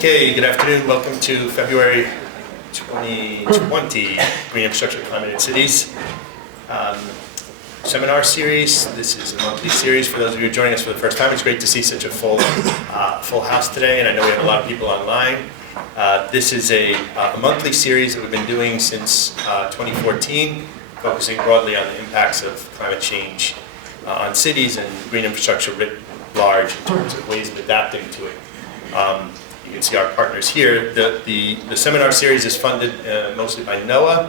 Okay, good afternoon. Welcome to February 2020 Green Infrastructure, Climate, and Cities seminar series. This is a monthly series. For those of you joining us for the first time, it's great to see such a full house today, and I know we have a lot of people online. This is a monthly series that we've been doing since 2014, focusing broadly on the impacts of climate change on cities and green infrastructure writ large in terms of ways of adapting to it. You can see our partners here. The seminar series is funded mostly by NOAA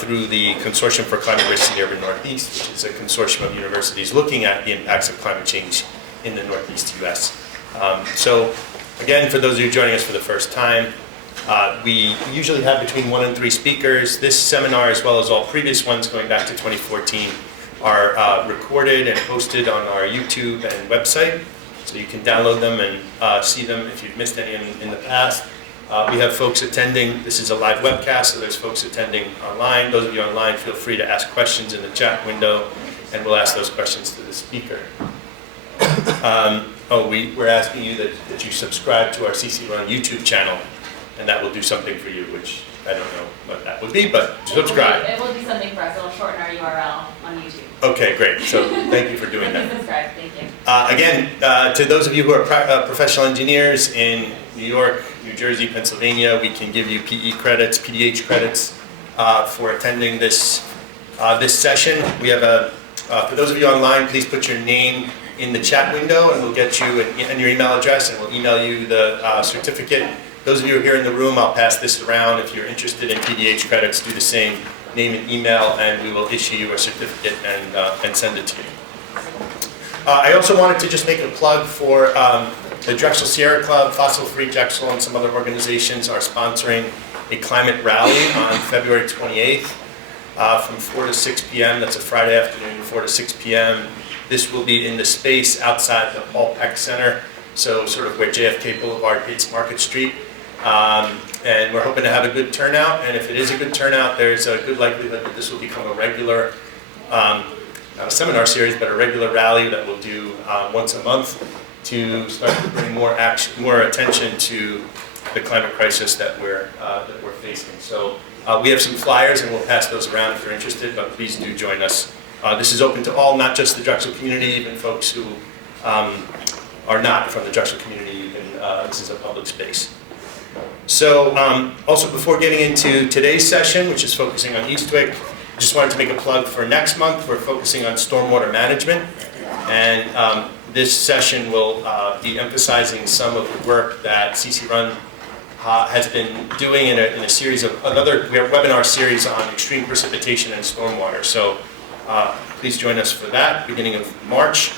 through the Consortium for Climate Risks in the Urban Northeast, which is a consortium of universities looking at the impacts of climate change in the Northeast US. So again, for those of you joining us for the first time, we usually have between 1 and 3 speakers. This seminar, as well as all previous ones going back to 2014, are recorded and posted on our YouTube and website. So you can download them and see them if you've missed any in the past. We have folks attending. This is a live webcast, so there's folks attending online. Those of you online, feel free to ask questions in the chat window, and we'll ask those questions to the speaker. We're asking you that you subscribe to our CC Run YouTube channel, and that will do something for you, which I don't know what that would be, but subscribe. It will do something for us. It will shorten our URL on YouTube. Okay, great. So thank you for doing that. Subscribe. Thank you. Again, to those of you who are professional engineers in New York, New Jersey, Pennsylvania, we can give you PE credits, PDH credits for attending this session. We have for those of you online, please put your name in the chat window, and we'll get you and your email address, and we'll email you the certificate. Those of you who are here in the room, I'll pass this around. If you're interested in PDH credits, do the same, name and email, and we will issue you a certificate and send it to you. I also wanted to just make a plug for the Drexel Sierra Club, Fossil Free Drexel, and some other organizations are sponsoring a climate rally on February 28th from 4 to 6 p.m. That's a Friday afternoon, 4 to 6 p.m. This will be in the space outside the Pollack Center, so sort of where JFK Boulevard hits Market Street. And we're hoping to have a good turnout, and if it is a good turnout, there's a good likelihood that this will become a regular, not a seminar series, but a regular rally that we'll do once a month to start to bring more attention to the climate crisis that we're facing. So we have some flyers, and we'll pass those around if you're interested, but please do join us. This is open to all, not just the Drexel community, even folks who are not from the Drexel community. This is a public space. So also before getting into today's session, which is focusing on Eastwick, I just wanted to make a plug for next month. We're focusing on stormwater management, and this session will be emphasizing some of the work that CC Run has been doing in a series of we have a webinar series on extreme precipitation and stormwater. So please join us for that, beginning of March.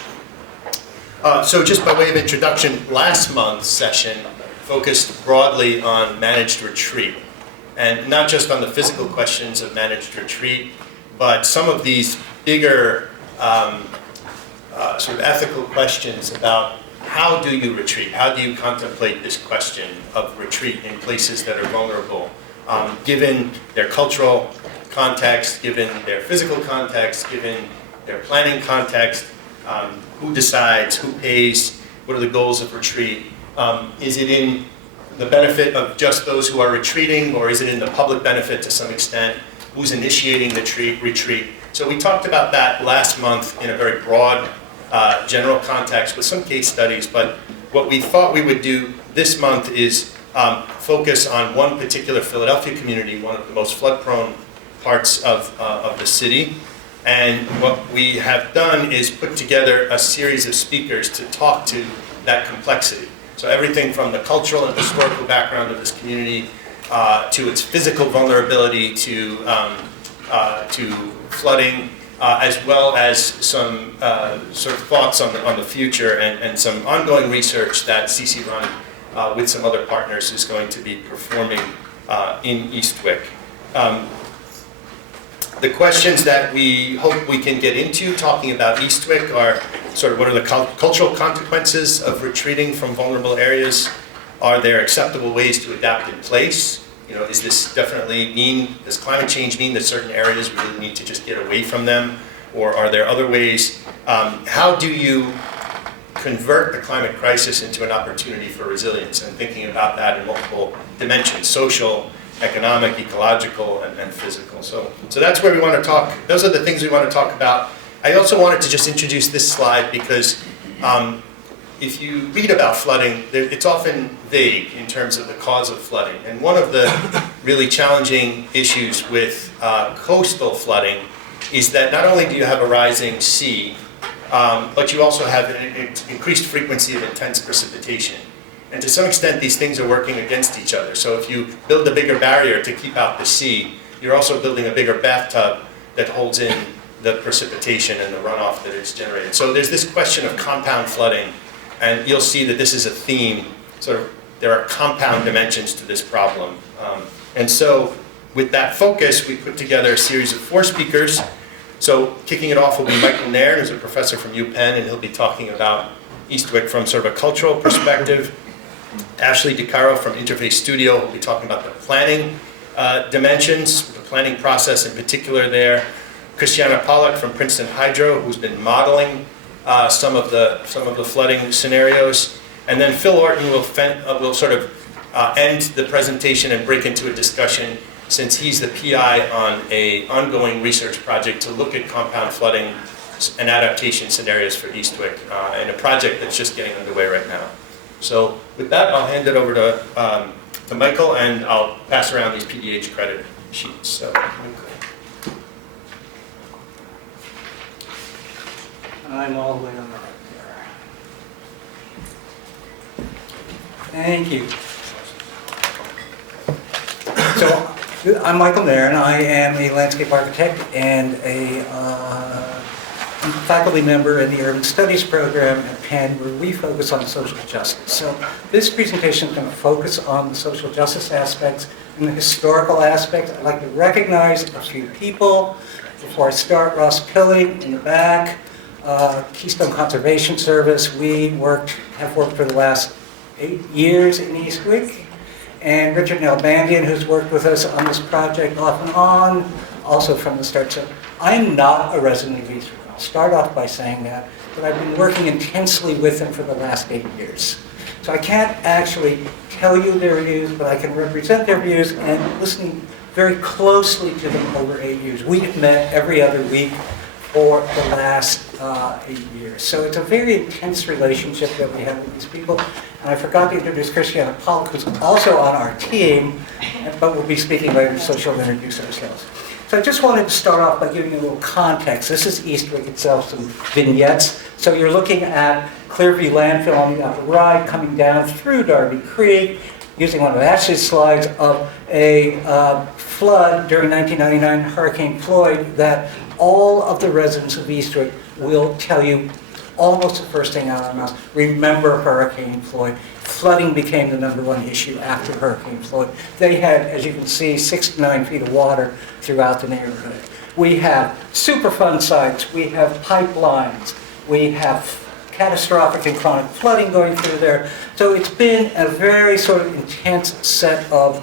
So just by way of introduction, last month's session focused broadly on managed retreat, and not just on the physical questions of managed retreat, but some of these bigger sort of ethical questions about how do you retreat? How do you contemplate this question of retreat in places that are vulnerable, given their cultural context, given their physical context, given their planning context, who decides, who pays, what are the goals of retreat? Is it in the benefit of just those who are retreating, or is it in the public benefit to some extent? Who's initiating the retreat? So we talked about that last month in a very broad, general context with some case studies, but what we thought we would do this month is focus on one particular Philadelphia community, one of the most flood-prone parts of the city. And what we have done is put together a series of speakers to talk to that complexity. So everything from the cultural and historical background of this community to its physical vulnerability to flooding, as well as some sort of thoughts on the future and some ongoing research that CC Run with some other partners is going to be performing in Eastwick. The questions that we hope we can get into talking about Eastwick are sort of what are the cultural consequences of retreating from vulnerable areas? Are there acceptable ways to adapt in place? Is this does climate change mean that certain areas we really need to just get away from them? Or are there other ways? How do you convert the climate crisis into an opportunity for resilience, and thinking about that in multiple dimensions: social, economic, ecological, and physical. So that's where we want to talk. Those are the things we want to talk about. I also wanted to just introduce this slide because if you read about flooding, it's often vague in terms of the cause of flooding. And one of the really challenging issues with coastal flooding is that not only do you have a rising sea, but you also have an increased frequency of intense precipitation. And to some extent, these things are working against each other. So if you build a bigger barrier to keep out the sea, you're also building a bigger bathtub that holds in the precipitation and the runoff that it's generated. So there's this question of compound flooding, and you'll see that this is a theme. Sort of, there are compound dimensions to this problem. And so with that focus, we put together a series of 4 speakers. So kicking it off will be Michael Nairn, who's a professor from UPenn, and he'll be talking about Eastwick from sort of a cultural perspective. Ashley DiCaro from Interface Studio will be talking about the planning dimensions, the planning process in particular there. Christiana Pollack from Princeton Hydro, who's been modeling some of the flooding scenarios. And then Phil Orton will sort of end the presentation and break into a discussion, since he's the PI on an ongoing research project to look at compound flooding and adaptation scenarios for Eastwick, and a project that's just getting underway right now. So with that, I'll hand it over to Michael, and I'll pass around these PDH credit sheets. So, I'm all the way on the right there. Thank you. So, I'm Michael Nairn. I am a landscape architect and a faculty member in the Urban Studies program at Penn, where we focus on social justice. So this presentation is going to focus on the social justice aspects and the historical aspects. I'd like to recognize a few people. Before I start, Ross Pilling in the back, Keystone Conservation Service. We have worked for the last 8 years in Eastwick. And Richard Nalbandian, who's worked with us on this project off and on, also from the start. So I'm not a resident of Eastwick. I'll start off by saying that, but I've been working intensely with them for the last 8 years. So I can't actually tell you their views, but I can represent their views and listening very closely to them over 8 years. We've met every other week for the last 8 years. So it's a very intense relationship that we have with these people. And I forgot to introduce Christiana Pollack, who's also on our team, but we'll be speaking later, so she'll introduce ourselves. So I just wanted to start off by giving you a little context. This is Eastwick itself, some vignettes. So you're looking at Clearview Landfill on the upper right, coming down through Darby Creek, using one of Ashley's slides of a flood during 1999, Hurricane Floyd, that all of the residents of Eastwick will tell you almost the first thing out of their mouths. Remember Hurricane Floyd. Flooding became the #1 issue after Hurricane Floyd. They had, as you can see, 6 to 9 feet of water throughout the neighborhood. We have Superfund sites, we have pipelines, we have catastrophic and chronic flooding going through there. So it's been a very sort of intense set of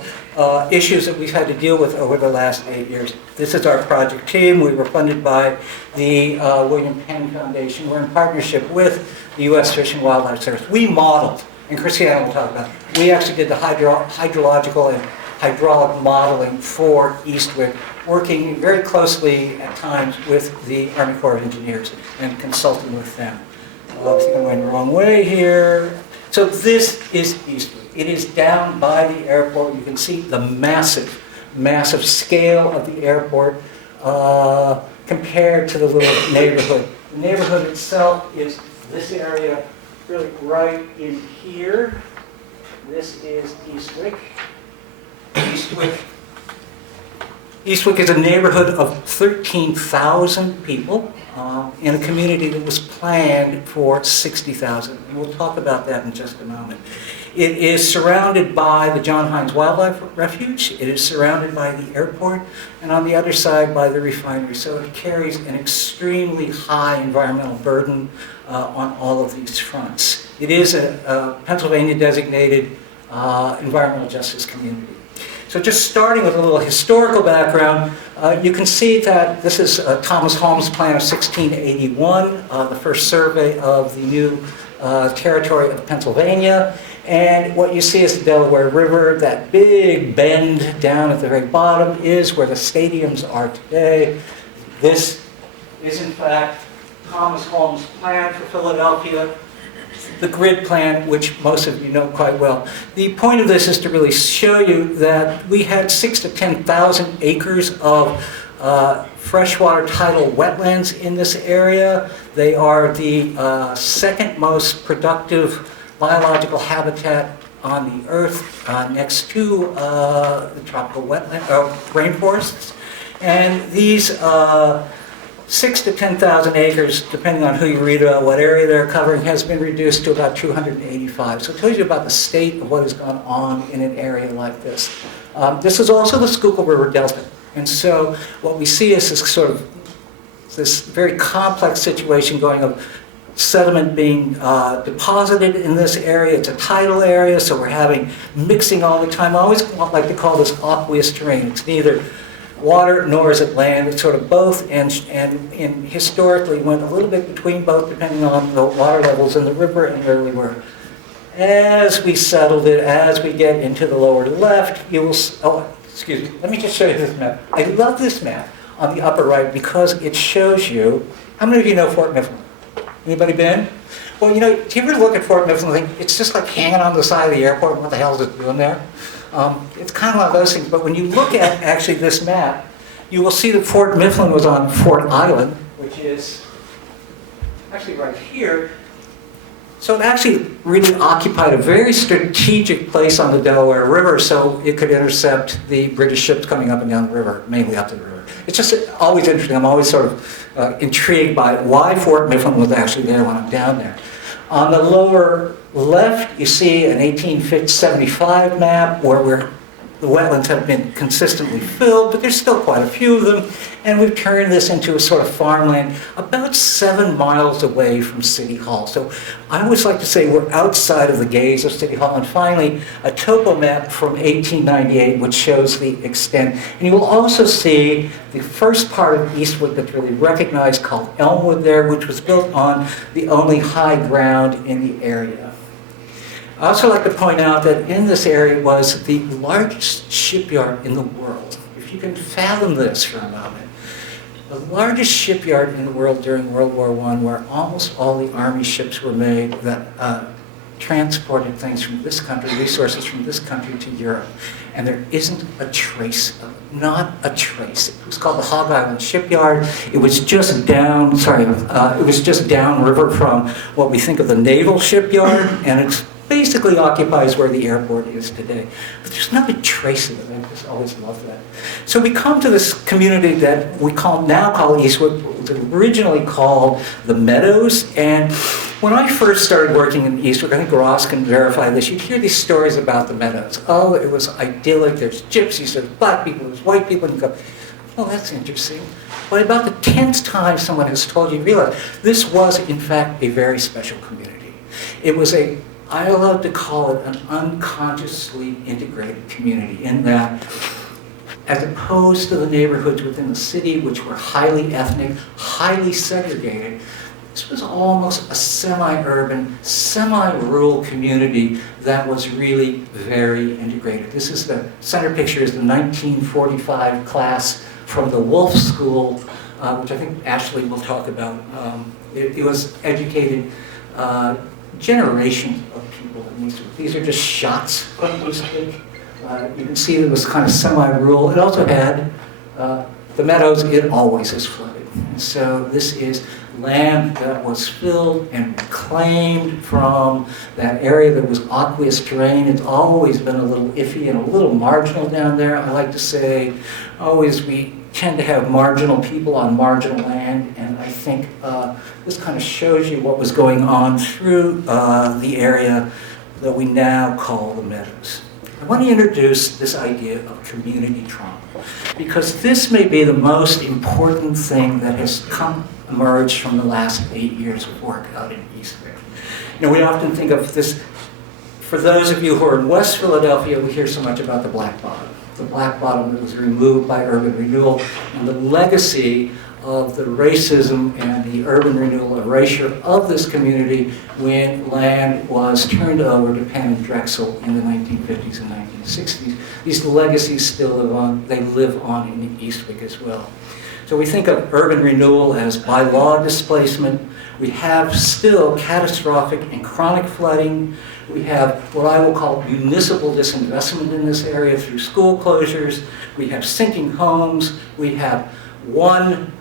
issues that we've had to deal with over the last 8 years. This is our project team. We were funded by the William Penn Foundation. We're in partnership with the U.S. Fish and Wildlife Service. We modeled, and Christiana will talk about it, we actually did the hydrological and hydraulic modeling for Eastwick, working very closely at times with the Army Corps of Engineers and consulting with them. I think I'm going the wrong way here. So this is Eastwick. It is down by the airport. You can see the massive, massive scale of the airport compared to the little neighborhood. The neighborhood itself is this area, really right in here. This is Eastwick. Eastwick is a neighborhood of 13,000 people in a community that was planned for 60,000. And we'll talk about that in just a moment. It is surrounded by the John Heinz Wildlife Refuge. It is surrounded by the airport, and on the other side by the refinery. So it carries an extremely high environmental burden on all of these fronts. It is a Pennsylvania designated environmental justice community. So just starting with a little historical background, you can see that this is Thomas Holmes' plan of 1681, the first survey of the new territory of Pennsylvania. And what you see is the Delaware River. That big bend down at the very bottom is where the stadiums are today. This is in fact Thomas Holmes' plan for Philadelphia, the grid plan, which most of you know quite well. The point of this is to really show you that we had 6,000 to 10,000 acres of freshwater tidal wetlands in this area. They are the second most productive biological habitat on the earth, next to the tropical wetland rainforests. And these 6,000 to 10,000 acres, depending on who you read about what area they're covering, has been reduced to about 285. So it tells you about the state of what has gone on in an area like this. This is also the Schuylkill River Delta. And so what we see is this sort of this very complex situation going of sediment being deposited in this area. It's a tidal area, so we're having mixing all the time. I always like to call this aqueous terrain. It's neither water nor is it land. It's sort of both, and historically went a little bit between both depending on the water levels in the river and where we were. As we settled it, as we get into the lower left, you will, oh, excuse me, let me just show you this map. I love this map on the upper right because it shows you, how many of you know Fort Mifflin? Anybody been? Well, you know, do you ever look at Fort Mifflin and think, it's just like hanging on the side of the airport, what the hell is it doing there? It's kind of one of those things, but when you look at actually this map, you will see that Fort Mifflin was on Fort Island, which is actually right here. So it actually really occupied a very strategic place on the Delaware River so it could intercept the British ships coming up and down the river, mainly up the river. It's just always interesting. I'm always sort of intrigued by why Fort Mifflin was actually there when I'm down there. On the lower left, you see an 1875 map where the wetlands have been consistently filled, but there's still quite a few of them. And we've turned this into a sort of farmland about 7 miles away from City Hall. So I always like to say we're outside of the gaze of City Hall. And finally, a topo map from 1898, which shows the extent. And you will also see the first part of Eastwick that's really recognized called Elmwood there, which was built on the only high ground in the area. I also like to point out that in this area was the largest shipyard in the world. If you can fathom this for a moment. The largest shipyard in the world during World War I, where almost all the Army ships were made that transported things from this country, resources from this country to Europe. And there isn't a trace of it, not a trace. It was called the Hobgoblins Shipyard. It was just down, it was just downriver from what we think of the naval shipyard, and it's basically occupies where the airport is today. But there's not a trace of it. I just always love that. So we come to this community that we now call Eastwick. It was originally called the Meadows. And when I first started working in Eastwick, I think Ross can verify this, you'd hear these stories about the Meadows. Oh, it was idyllic. There's gypsies, there's black people, there's white people. And you go, oh, that's interesting. But about the 10th time someone has told you, realize this was, in fact, a very special community. It was I love to call it an unconsciously integrated community in that, as opposed to the neighborhoods within the city, which were highly ethnic, highly segregated, this was almost a semi-urban, semi-rural community that was really very integrated. This is the center picture is the 1945 class from the Wolf School, which I think Ashley will talk about. It was educated generations of people in Eastwick. These are just shots from Eastwick. You can see it was kind of semi-rural. It also had the Meadows. It always is flooded. And so this is land that was filled and reclaimed from that area that was aqueous terrain. It's always been a little iffy and a little marginal down there. I like to say, always we tend to have marginal people on marginal land, and I think this kind of shows you what was going on through the area that we now call the Meadows. I want to introduce this idea of community trauma, because this may be the most important thing that has emerged from the last 8 years of work out in Eastwick. You know, we often think of this, for those of you who are in West Philadelphia, we hear so much about the Black Bottom. the black bottom that was removed by urban renewal, and the legacy of the racism and the urban renewal erasure of this community when land was turned over to Penn and Drexel in the 1950s and 1960s. These legacies still live on, they live on in Eastwick as well. So we think of urban renewal as by law displacement. We have still catastrophic and chronic flooding. We have what I will call municipal disinvestment in this area through school closures. We have sinking homes. We have one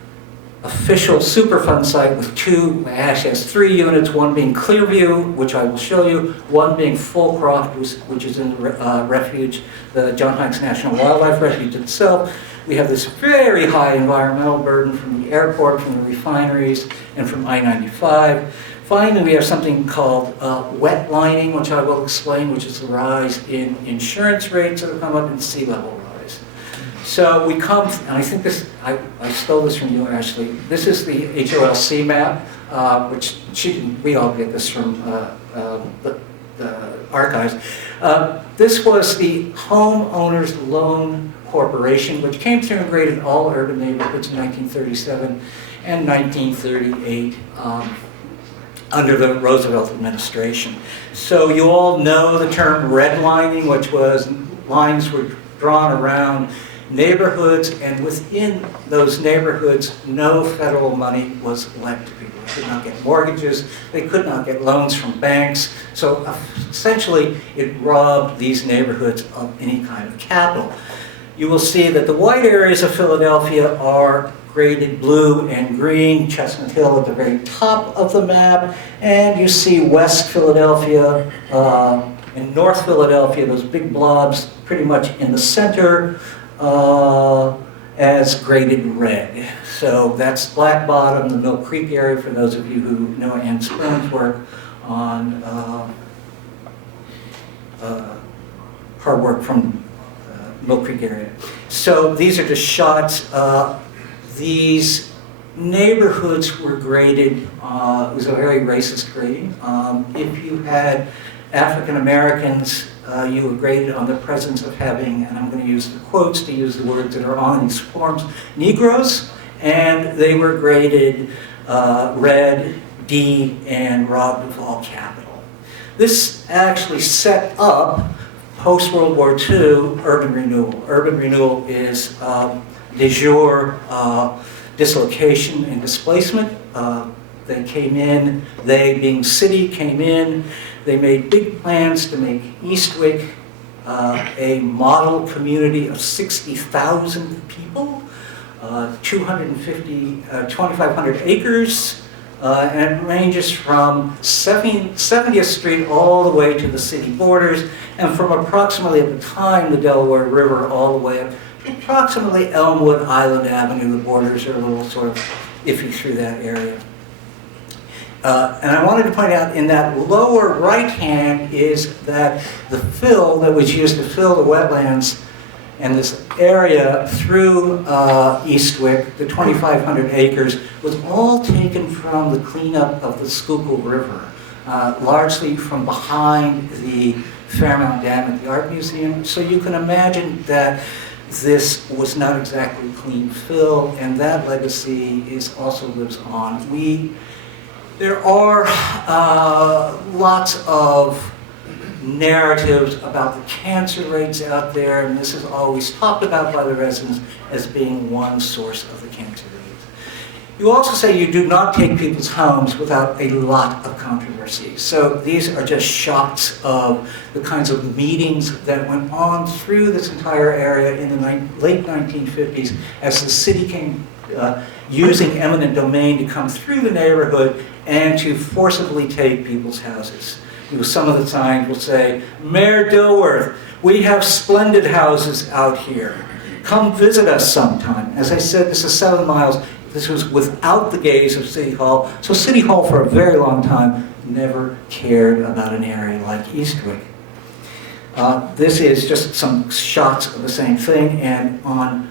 official Superfund site with two, actually has 3 units, one being Clearview, which I will show you, one being Fullcroft, which is in Refuge, the John Heinz National Wildlife Refuge itself. We have this very high environmental burden from the airport, from the refineries, and from I-95. Finally, we have something called wet lining, which I will explain, which is the rise in insurance rates that have come up in sea level rise. So we come, and I think this, I stole this from you, Ashley. This is the HOLC map, which we all get this from the archives. This was the Homeowners Loan Corporation, which came through and graded all urban neighborhoods in 1937 and 1938 under the Roosevelt administration. So you all know the term redlining, which was lines were drawn around neighborhoods, and within those neighborhoods, no federal money was lent to people. They could not get mortgages, they could not get loans from banks. So essentially, it robbed these neighborhoods of any kind of capital. You will see that the white areas of Philadelphia are graded blue and green, Chestnut Hill at the very top of the map, and you see West Philadelphia and North Philadelphia, those big blobs pretty much in the center as graded red. So that's Black Bottom, the Mill Creek area, for those of you who know Ann Spoon's work on her work from Mill Creek area. So these are just shots. These neighborhoods were graded, it was a very racist grading. If you had African Americans, you were graded on the presence of having, and I'm going to use the quotes to use the words that are on these forms, Negroes, and they were graded red, D, and robbed of all capital. This actually set up post-World War II urban renewal. Urban renewal is de jure dislocation and displacement. They came in, they being city came in, they made big plans to make Eastwick a model community of 60,000 people, 2,500 acres, and it ranges from 70th Street all the way to the city borders, and from approximately at the time the Delaware River all the way up to approximately Elmwood Island Avenue. The borders are a little sort of iffy through that area. And I wanted to point out in that lower right hand is that the fill that was used to fill the wetlands and this area through Eastwick, the 2,500 acres, was all taken from the cleanup of the Schuylkill River, largely from behind the Fairmount Dam at the Art Museum. So you can imagine that this was not exactly clean fill, and that legacy also lives on. There are lots of narratives about the cancer rates out there, and this is always talked about by the residents as being one source of the cancer rates. You also say you do not take people's homes without a lot of controversy. So these are just shots of the kinds of meetings that went on through this entire area in the late 1950s as the city came using eminent domain to come through the neighborhood and to forcibly take people's houses. Some of the signs will say, Mayor Dilworth, we have splendid houses out here. Come visit us sometime. As I said, this is 7 miles. This was without the gaze of City Hall. So City Hall, for a very long time, never cared about an area like Eastwick. This is just some shots of the same thing. And on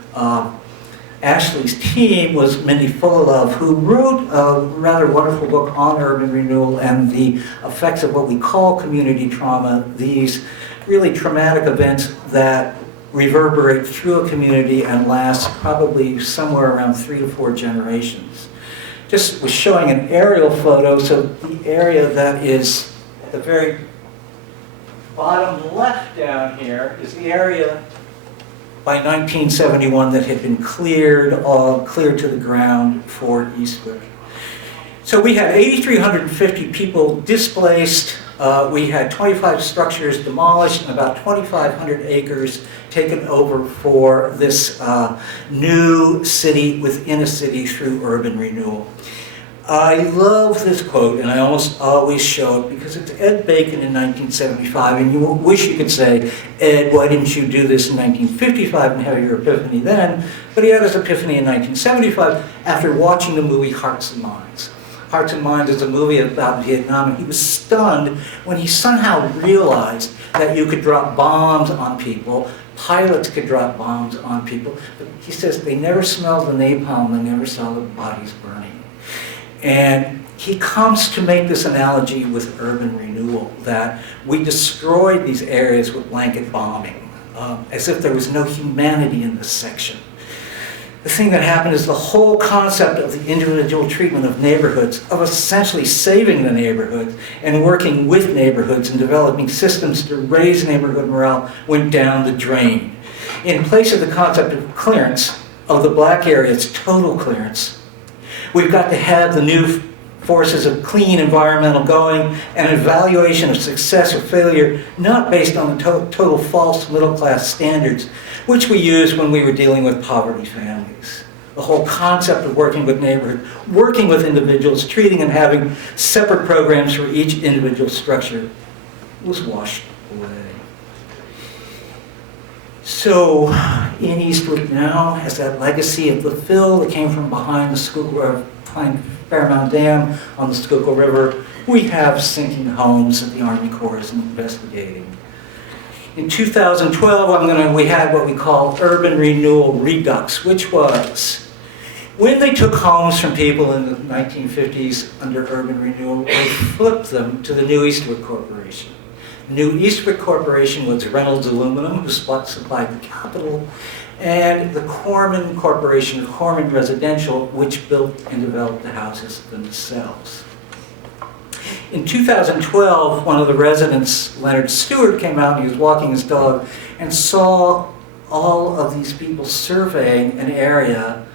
Ashley's team was Mindy Fullilove, who wrote a rather wonderful book on urban renewal and the effects of what we call community trauma, these really traumatic events that reverberate through a community and last probably somewhere around 3 to 4 generations. Just was showing an aerial photo, so the area that is at the very bottom left down here is the area by 1971 that had been cleared to the ground for Eastwick. So we had 8,350 people displaced. We had 25 structures demolished and about 2,500 acres taken over for this new city within a city through urban renewal. I love this quote, and I almost always show it because it's Ed Bacon in 1975, and you wish you could say, Ed, why didn't you do this in 1955 and have your epiphany then? But he had his epiphany in 1975 after watching the movie Hearts and Minds. Hearts and Minds is a movie about Vietnam, and he was stunned when he somehow realized that you could drop bombs on people, pilots could drop bombs on people, but he says they never smelled the napalm, they never saw the bodies burning. And he comes to make this analogy with urban renewal, that we destroyed these areas with blanket bombing, as if there was no humanity in this section. The thing that happened is the whole concept of the individual treatment of neighborhoods, of essentially saving the neighborhoods and working with neighborhoods and developing systems to raise neighborhood morale, went down the drain. In place of the concept of clearance, of the black areas, total clearance, we've got to have the new forces of clean environmental going and evaluation of success or failure, not based on the total false middle class standards, which we used when we were dealing with poverty families. The whole concept of working with neighborhoods, working with individuals, treating and having separate programs for each individual structure was washed away. So in Eastwick now, as that legacy of the fill that came from behind the Schuylkill, behind Fairmount Dam on the Schuylkill River, we have sinking homes that the Army Corps is investigating. In 2012, we had what we call Urban Renewal Redux, which was when they took homes from people in the 1950s under urban renewal, they flipped them to the new Eastwick Corporation. The new Eastwick Corporation was Reynolds Aluminum, who supplied the capital, and the Corman Corporation, Corman Residential, which built and developed the houses themselves. In 2012, one of the residents, Leonard Stewart, came out and he was walking his dog and saw all of these people surveying an area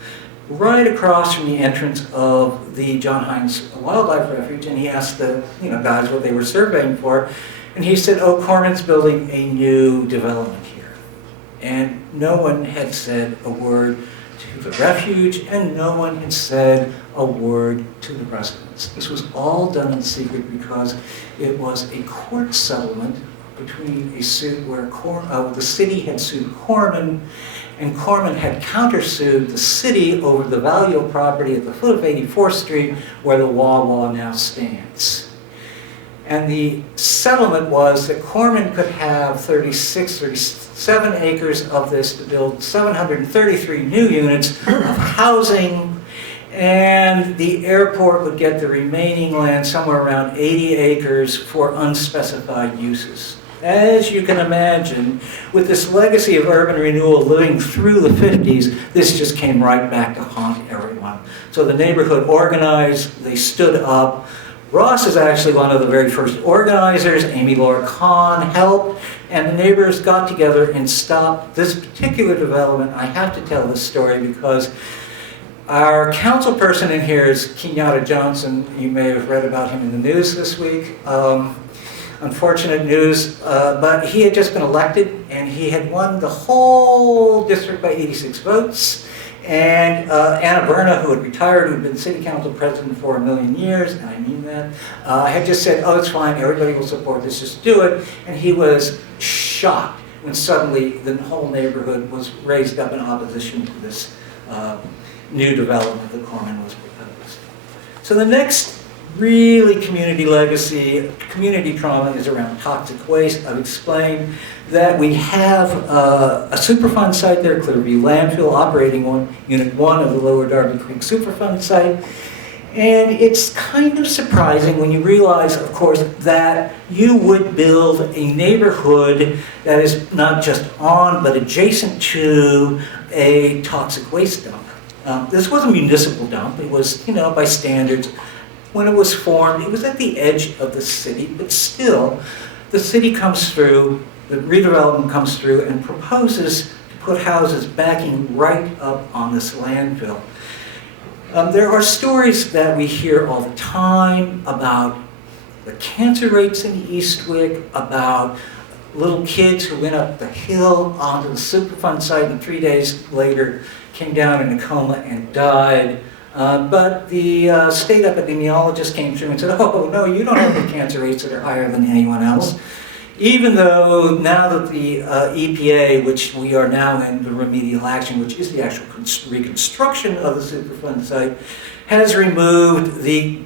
right across from the entrance of the John Heinz Wildlife Refuge, and he asked the guys what they were surveying for, and he said, oh, Corman's building a new development here. And no one had said a word to the refuge, and no one had said a word to the residents. This was all done in secret because it was a court settlement between a suit where the city had sued Corman, and Corman had countersued the city over the value of property at the foot of 84th Street where the Wawa now stands. And the settlement was that Corman could have 37 acres of this to build 733 new units of housing, and the airport would get the remaining land, somewhere around 80 acres, for unspecified uses. As you can imagine, with this legacy of urban renewal living through the 50s, this just came right back to haunt everyone. So the neighborhood organized, they stood up. Ross is actually one of the very first organizers. Amy Laura Kahn helped, and the neighbors got together and stopped this particular development. I have to tell this story because our council person in here is Kenyatta Johnson. You may have read about him in the news this week. Unfortunate news, but he had just been elected, and he had won the whole district by 86 votes. And Anna Berna, who had retired, who had been city council president for 1,000,000 years, and I mean that, had just said, oh, it's fine, everybody will support this, just do it. And he was shocked when suddenly the whole neighborhood was raised up in opposition to this new development that Corman was proposed. So the next really community legacy, community trauma is around toxic waste. I've explained that we have a Superfund site there, Clearview Landfill, operating on Unit 1 of the Lower Darby Creek Superfund site. And it's kind of surprising when you realize, of course, that you would build a neighborhood that is not just on, but adjacent to a toxic waste dump. This was a municipal dump. It was, by standards. When it was formed, it was at the edge of the city, but still, the city comes through, the redevelopment comes through and proposes to put houses backing right up on this landfill. There are stories that we hear all the time about the cancer rates in Eastwick, about little kids who went up the hill onto the Superfund site and 3 days later came down in a coma and died. But the state epidemiologist came through and said, oh, no, you don't have the cancer rates that are higher than anyone else. Even though now that the EPA, which we are now in the remedial action, which is the actual reconstruction of the Superfund site, has removed the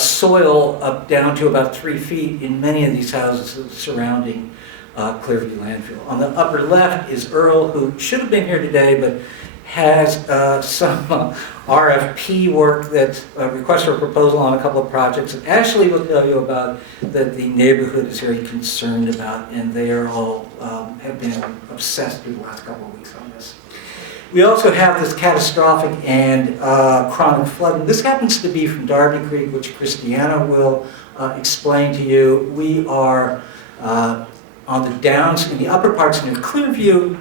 soil up down to about 3 feet in many of these houses surrounding Clearview landfill. On the upper left is Earl, who should have been here today, but has some RFP work that's a request for a proposal on a couple of projects that Ashley will tell you about that the neighborhood is very concerned about, and they are all have been obsessed through the last couple of weeks on this. We also have this catastrophic and chronic flooding. This happens to be from Darby Creek, which Christiana will explain to you. We are on the downs in the upper parts near Clearview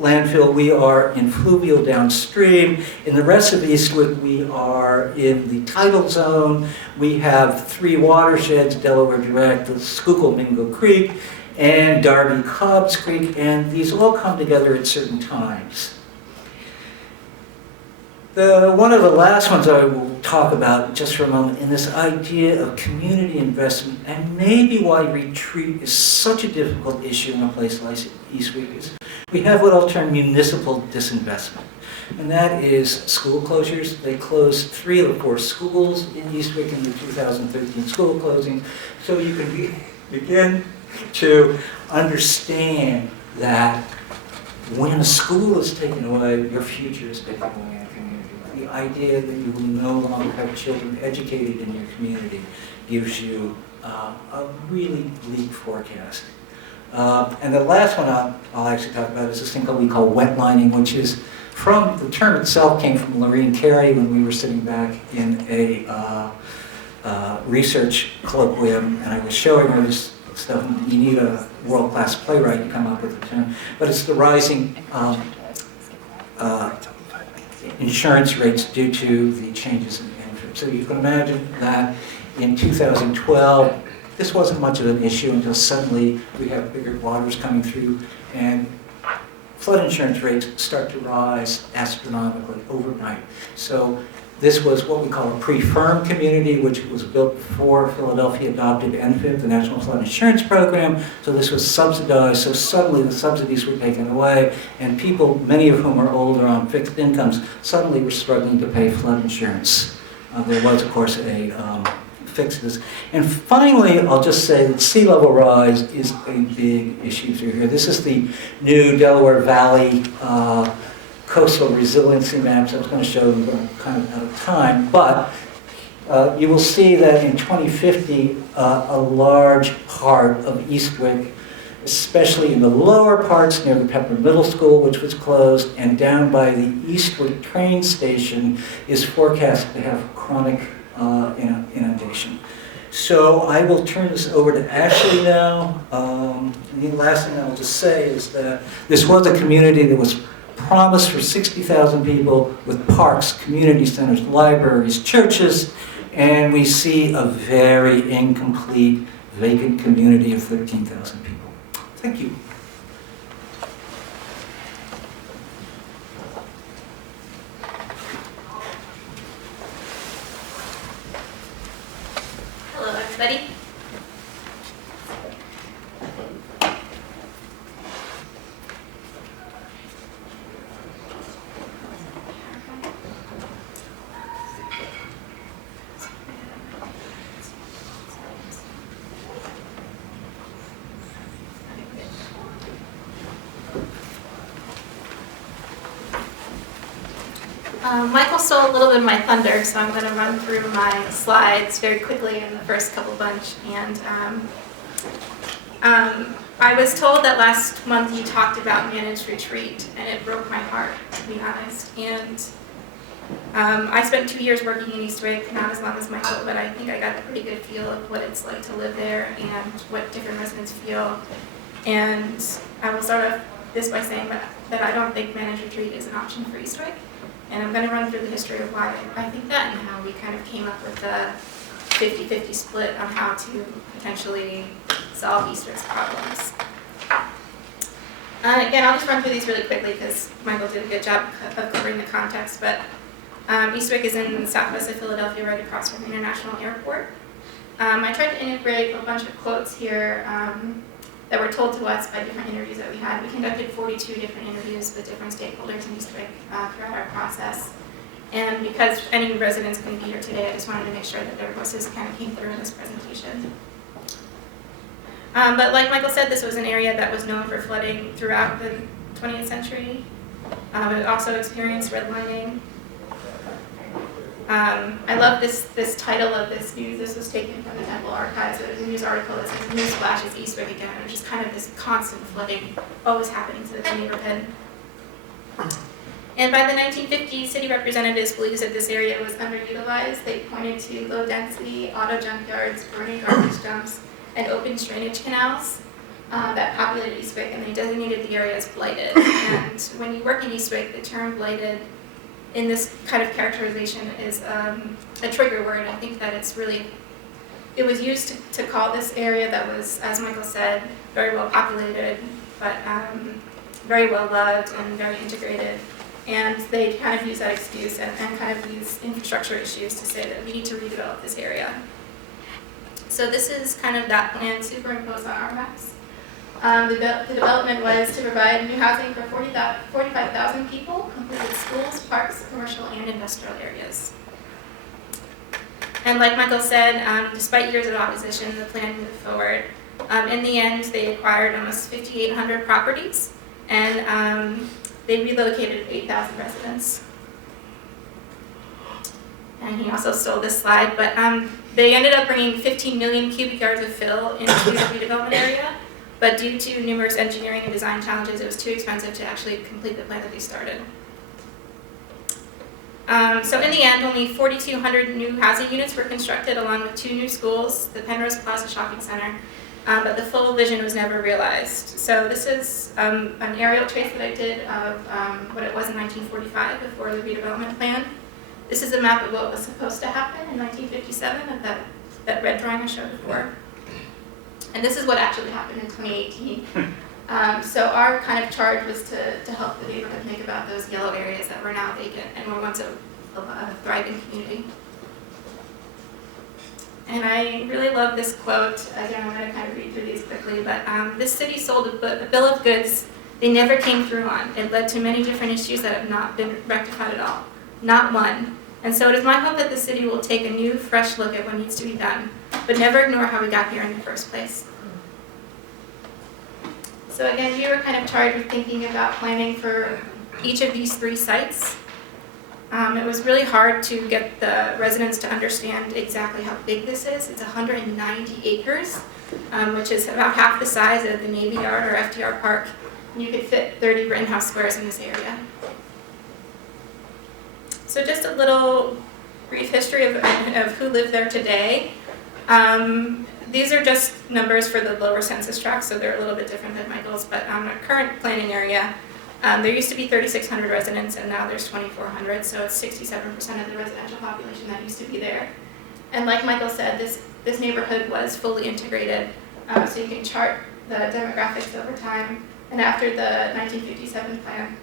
landfill. We are in fluvial downstream. In the rest of Eastwick, we are in the tidal zone. We have 3 watersheds, Delaware Direct, the Schuylkill Mingo Creek, and Darby Cobbs Creek, and these all come together at certain times. One of the last ones I will talk about just for a moment in this idea of community investment, and maybe why retreat is such a difficult issue in a place like Eastwick is we have what I'll term municipal disinvestment. And that is school closures. They closed 3 of the 4 schools in Eastwick in the 2013 school closings. So you can begin to understand that when a school is taken away, your future is taken away in a community. The idea that you will no longer have children educated in your community gives you a really bleak forecast. And the last one I'll actually talk about is this thing we call wetlining, which is from, the term itself came from Lorene Carey when we were sitting back in a research colloquium, and I was showing her this stuff. You need a world-class playwright to come up with the term, but it's the rising insurance rates due to the changes in infant. So you can imagine that in 2012, this wasn't much of an issue until suddenly we have bigger waters coming through and flood insurance rates start to rise astronomically overnight. So this was what we call a pre-firm community, which was built before Philadelphia adopted NFIP, the National Flood Insurance Program. So this was subsidized. So suddenly the subsidies were taken away, and people, many of whom are older on fixed incomes, suddenly were struggling to pay flood insurance. There was, of course, a fix this. And finally, I'll just say that sea level rise is a big issue through here. This is the new Delaware Valley coastal resiliency maps. I was going to show them, but I'm kind of out of time. But you will see that in 2050, a large part of Eastwick, especially in the lower parts near the Pepper Middle School, which was closed, and down by the Eastwick train station, is forecast to have chronic inundation. So I will turn this over to Ashley now. The last thing I will just say is that this was a community that was promised for 60,000 people with parks, community centers, libraries, churches, and we see a very incomplete, vacant community of 13,000 people. Thank you. Hello, everybody. Michael stole a little bit of my thunder, so I'm going to run through my slides very quickly in the first couple bunch. And I was told that last month you talked about managed retreat, and it broke my heart, to be honest. And I spent 2 years working in Eastwick, not as long as Michael, but I think I got a pretty good feel of what it's like to live there and what different residents feel. And I will start off this by saying that I don't think managed retreat is an option for Eastwick. And I'm going to run through the history of why I think that and how we kind of came up with the 50-50 split on how to potentially solve Eastwick's problems. Again, I'll just run through these really quickly because Michael did a good job of covering the context. But Eastwick is in southwest of Philadelphia, right across from the International Airport. I tried to integrate a bunch of quotes here that were told to us by different interviews that we had. We conducted 42 different interviews with different stakeholders in Eastwick throughout our process. And because any residents couldn't be here today, I just wanted to make sure that their voices kind of came through in this presentation. But like Michael said, this was an area that was known for flooding throughout the 20th century. It also experienced redlining. I love this title of this news. This was taken from the Temple Archives. It was a news article that says, "News flashes Eastwick again," which is kind of this constant flooding always happening to this neighborhood. And by the 1950s, city representatives believed that this area was underutilized. They pointed to low density auto junkyards, burning garbage dumps, and open drainage canals that populated Eastwick, and they designated the area as blighted. And when you work in Eastwick, the term blighted in this kind of characterization is a trigger word. I think that it was used to call this area that was, as Michael said, very well populated, but very well loved and very integrated. And they kind of use that excuse and kind of use infrastructure issues to say that we need to redevelop this area. So this is kind of that plan superimposed on our maps. The development was to provide new housing for 45,000 people, complete with schools, parks, commercial, and industrial areas. And like Michael said, despite years of opposition, the plan moved forward. In the end, they acquired almost 5,800 properties, and they relocated 8,000 residents. And he also stole this slide, but they ended up bringing 15 million cubic yards of fill into the redevelopment area. But due to numerous engineering and design challenges, it was too expensive to actually complete the plan that they started. So in the end, only 4,200 new housing units were constructed, along with 2 new schools, the Penrose Plaza Shopping Center, but the full vision was never realized. So this is an aerial trace that I did of what it was in 1945 before the redevelopment plan. This is a map of what was supposed to happen in 1957 of that red drawing I showed before. And this is what actually happened in 2018. So our kind of charge was to help the neighborhood think about those yellow areas that were now vacant and were once a thriving community. And I really love this quote. Again, I'm going to kind of read through these quickly, but this city sold a bill of goods they never came through on. It led to many different issues that have not been rectified at all. Not one. And so it is my hope that the city will take a new, fresh look at what needs to be done, but never ignore how we got here in the first place. So again, we were kind of charged with thinking about planning for each of these 3 sites. It was really hard to get the residents to understand exactly how big this is. It's 190 acres, which is about half the size of the Navy Yard or FDR Park. And you could fit 30 Rittenhouse squares in this area. So just a little brief history of who lived there today. These are just numbers for the lower census tract, so they're a little bit different than Michael's, but our current planning area, there used to be 3,600 residents, and now there's 2,400, so it's 67% of the residential population that used to be there. And like Michael said, this neighborhood was fully integrated, so you can chart the demographics over time. And after the 1957 plan,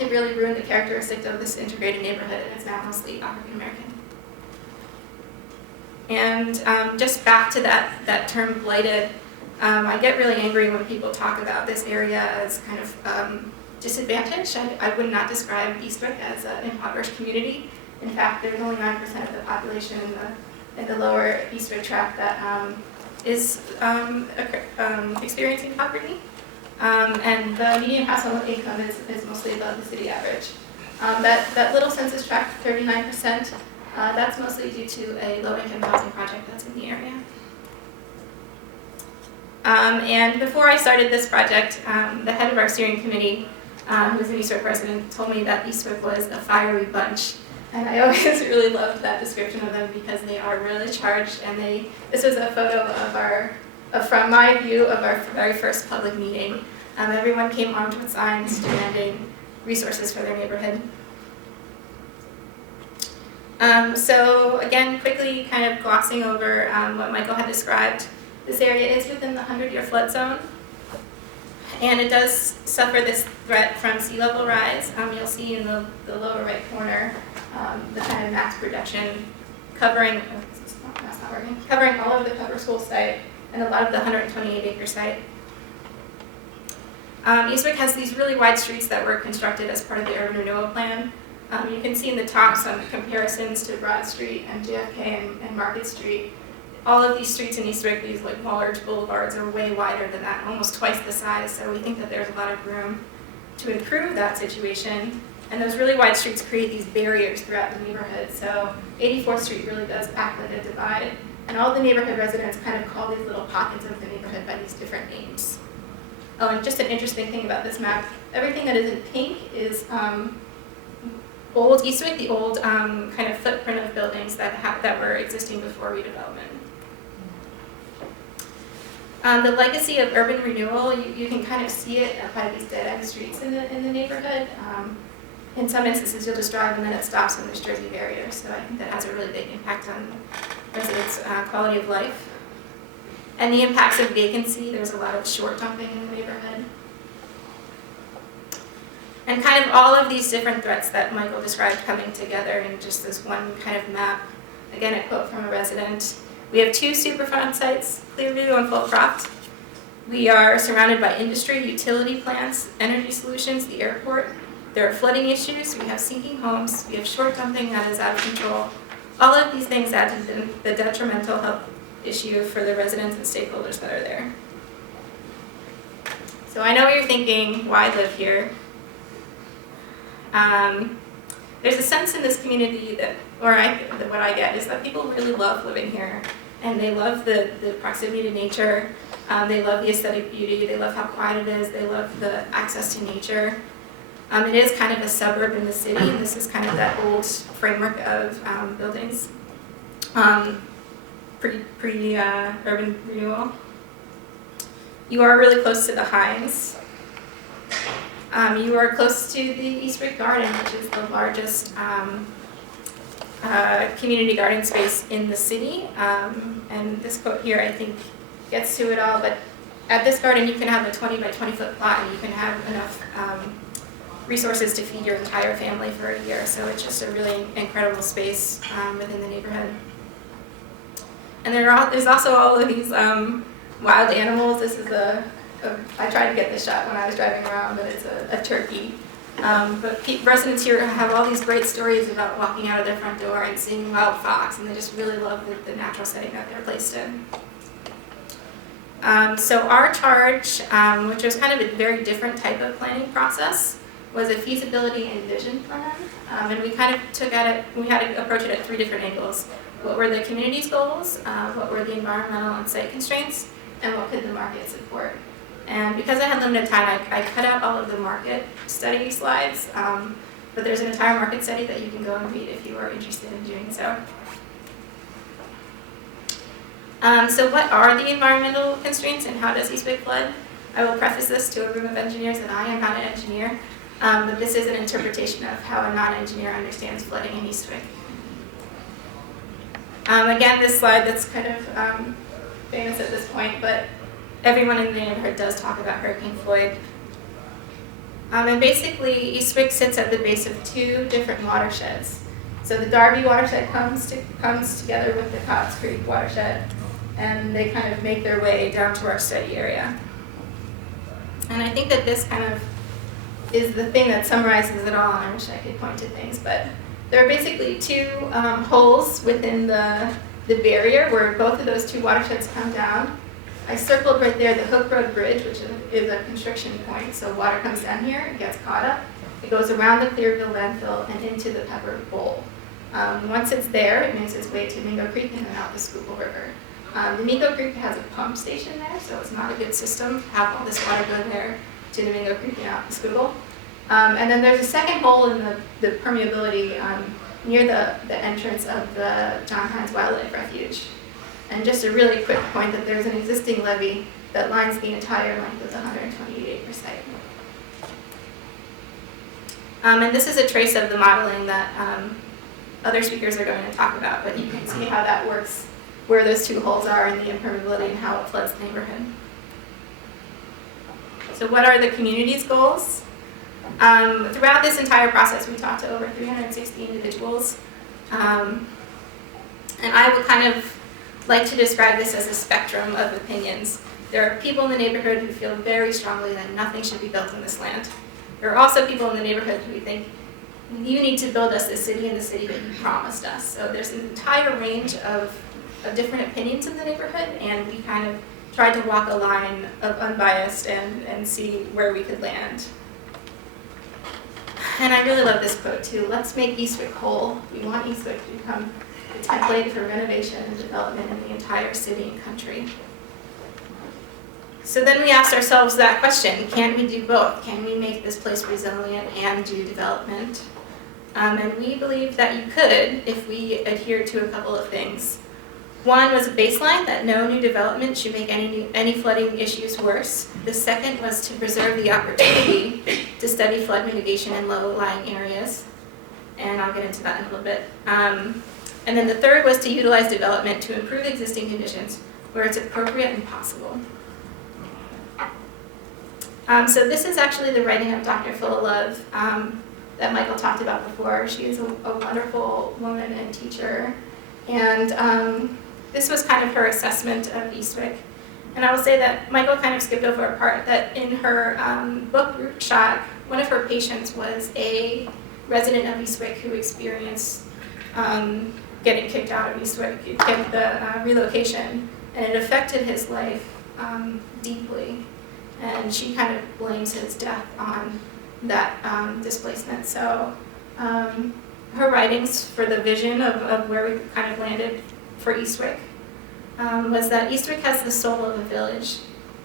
it really ruined the characteristics of this integrated neighborhood, and it's now mostly African American. And just back to that term blighted, I get really angry when people talk about this area as kind of disadvantaged. I would not describe Eastwick as an impoverished community. In fact, there's only 9% of the population in the lower Eastwick tract that is experiencing poverty. And the median household income is mostly above the city average. That little census tract, 39%, that's mostly due to a low-income housing project that's in the area. And before I started this project, the head of our steering committee, who's an Eastwick resident, told me that Eastwick was a fiery bunch. And I always really loved that description of them because they are really charged. And this was a photo of from my view of our very first public meeting. Everyone came armed with signs demanding resources for their neighborhood. So again, quickly kind of glossing over what Michael had described. This area is within the 100-year flood zone, and it does suffer this threat from sea level rise. You'll see in the lower right corner the kind of max production covering all of the cover school site and a lot of the 128-acre site. Eastwick has these really wide streets that were constructed as part of the urban renewal plan. You can see in the top some comparisons to Broad Street and JFK and Market Street. All of these streets in Eastwick, these like large boulevards, are way wider than that, almost twice the size. So we think that there's a lot of room to improve that situation. And those really wide streets create these barriers throughout the neighborhood. So 84th Street really does act like a divide. And all the neighborhood residents kind of call these little pockets of the neighborhood by these different names. Oh, and just an interesting thing about this map, everything that is in pink is old Eastwick, the old kind of footprint of buildings that were existing before redevelopment. The legacy of urban renewal, you can kind of see it by these dead-end streets in the neighborhood. In some instances, you'll just drive and then it stops and there's Jersey barriers. So I think that has a really big impact on residents' quality of life. And the impacts of vacancy, there's a lot of short dumping in the neighborhood. And kind of all of these different threats that Michael described coming together in just this one kind of map. Again, a quote from a resident. We have 2 Superfund sites, Clearview and Fulcroft. We are surrounded by industry, utility plants, energy solutions, the airport. There are flooding issues, we have sinking homes, we have short dumping that is out of control. All of these things add to the detrimental health issue for the residents and stakeholders that are there. So I know what you're thinking, why live here? There's a sense in this community that, what I get is that people really love living here. And they love the proximity to nature, they love the aesthetic beauty, they love how quiet it is, they love the access to nature. It is kind of a suburb in the city, and this is kind of that old framework of buildings, pre-urban renewal. You are really close to the Heinz. You are close to the Eastwick Garden, which is the largest community garden space in the city. And this quote here, I think, gets to it all. But at this garden, you can have a 20 by 20 foot plot, and you can have enough resources to feed your entire family for a year. So it's just a really incredible space within the neighborhood. And there's also all of these wild animals. This is I tried to get this shot when I was driving around, but it's a turkey. But residents here have all these great stories about walking out of their front door and seeing wild fox, and they just really love the natural setting that they're placed in. So our charge, which was kind of a very different type of planning process, was a feasibility and vision plan. And we kind of we had to approach it at 3 different angles. What were the community's goals? What were the environmental and site constraints? And what could the market support? And because I had limited time, I cut out all of the market study slides, but there's an entire market study that you can go and read if you are interested in doing so. So what are the environmental constraints and how does Eastwick flood? I will preface this to a room of engineers that I am not an engineer, but this is an interpretation of how a non-engineer understands flooding in Eastwick. Again, this slide that's kind of famous at this point, but everyone in the neighborhood does talk about Hurricane Floyd. And basically, Eastwick sits at the base of 2 different watersheds. So the Darby watershed comes together with the Cobbs Creek watershed, and they kind of make their way down to our study area. And I think that this kind of is the thing that summarizes it all, and I wish I could point to things, but there are basically 2 holes within the barrier where both of those 2 watersheds come down. I circled right there the Hook Road Bridge, which is a construction point. So water comes down here, it gets caught up, it goes around the Clearville landfill and into the Pepper Bowl. Once it's there, it makes its way to Mingo Creek and then out the Schuylkill River. The Mingo Creek has a pump station there, so it's not a good system to have all this water go there to the Mingo Creek and out the Schuylkill. And then there's a second hole in the permeability near the entrance of the John Heinz Wildlife Refuge. And just a really quick point that there's an existing levee that lines the entire length of the 128-acre site. And this is a trace of the modeling that other speakers are going to talk about, but you can see how that works, where those two holes are in the impermeability and how it floods the neighborhood. So what are the community's goals? Throughout this entire process, we talked to over 360 individuals. And I would kind of like to describe this as a spectrum of opinions. There are people in the neighborhood who feel very strongly that nothing should be built on this land. There are also people in the neighborhood who think, you need to build us this city in the city that you promised us. So there's an entire range of different opinions in the neighborhood, and we kind of tried to walk a line of unbiased and see where we could land. And I really love this quote too. Let's make Eastwick whole. We want Eastwick to become the template for renovation and development in the entire city and country. So then we asked ourselves that question, can we do both? Can we make this place resilient and do development? And we believe that you could if we adhere to a couple of things. One was a baseline that no new development should make any flooding issues worse. The second was to preserve the opportunity to study flood mitigation in low-lying areas. And I'll get into that in a little bit. And then the third was to utilize development to improve existing conditions where it's appropriate and possible. So this is actually the writing of Dr. Phil Love that Michael talked about before. She is a wonderful woman and teacher. And this was kind of her assessment of Eastwick. And I will say that Michael kind of skipped over a part that in her book, Root Shock, one of her patients was a resident of Eastwick who experienced getting kicked out of Eastwick, the relocation, and it affected his life deeply. And she kind of blames his death on that displacement. So her writings for the vision of where we kind of landed for Eastwick was that Eastwick has the soul of a village.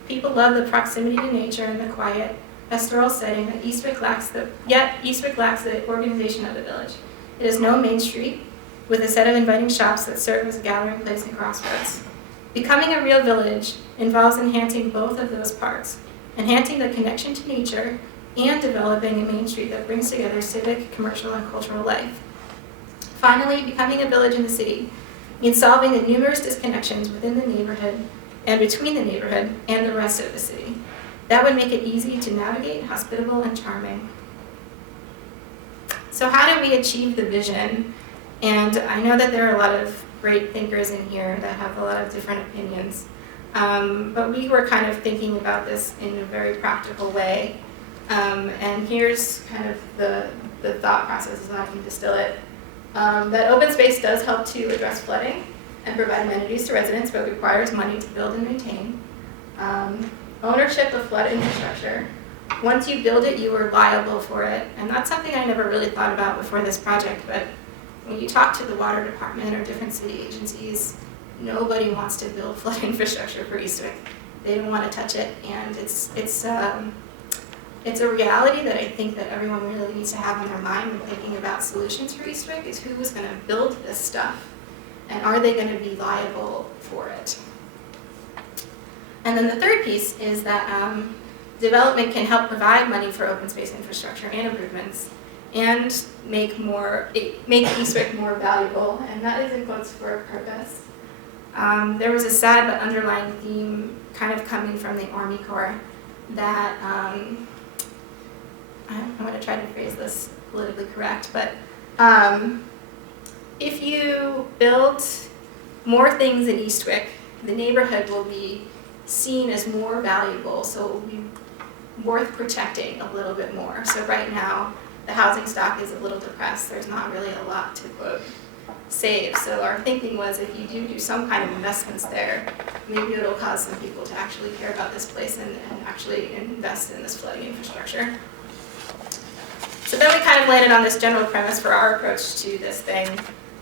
People love the proximity to nature and the quiet, pastoral setting that Eastwick lacks, yet Eastwick lacks the organization of the village. It has no main street with a set of inviting shops that serve as a gathering place and crossroads. Becoming a real village involves enhancing both of those parts, enhancing the connection to nature and developing a main street that brings together civic, commercial, and cultural life. Finally, becoming a village in the city means solving the numerous disconnections within the neighborhood and between the neighborhood and the rest of the city. That would make it easy to navigate, hospitable, and charming. So how do we achieve the vision? And I know that there are a lot of great thinkers in here that have a lot of different opinions. But we were kind of thinking about this in a very practical way. And here's kind of the thought process as I can distill it. That open space does help to address flooding and provide amenities to residents, but requires money to build and maintain. Ownership of flood infrastructure. Once you build it, you are liable for it. And that's something I never really thought about before this project, but when you talk to the water department or different city agencies, nobody wants to build flood infrastructure for Eastwick. They don't want to touch it, and it's a reality that I think that everyone really needs to have on their mind when thinking about solutions for Eastwick is who is going to build this stuff, and are they going to be liable for it? And then the third piece is that development can help provide money for open space infrastructure and improvements, and make Eastwick more valuable, and that is in quotes for a purpose. There was a sad but underlying theme kind of coming from the Army Corps that, I'm going to try to phrase this politically correct, but if you build more things in Eastwick, the neighborhood will be seen as more valuable, so it will be worth protecting a little bit more. So right now, the housing stock is a little depressed. There's not really a lot to quote. save. So our thinking was if you do some kind of investments there, maybe it'll cause some people to actually care about this place and actually invest in this flooding infrastructure. So then we kind of landed on this general premise for our approach to this thing.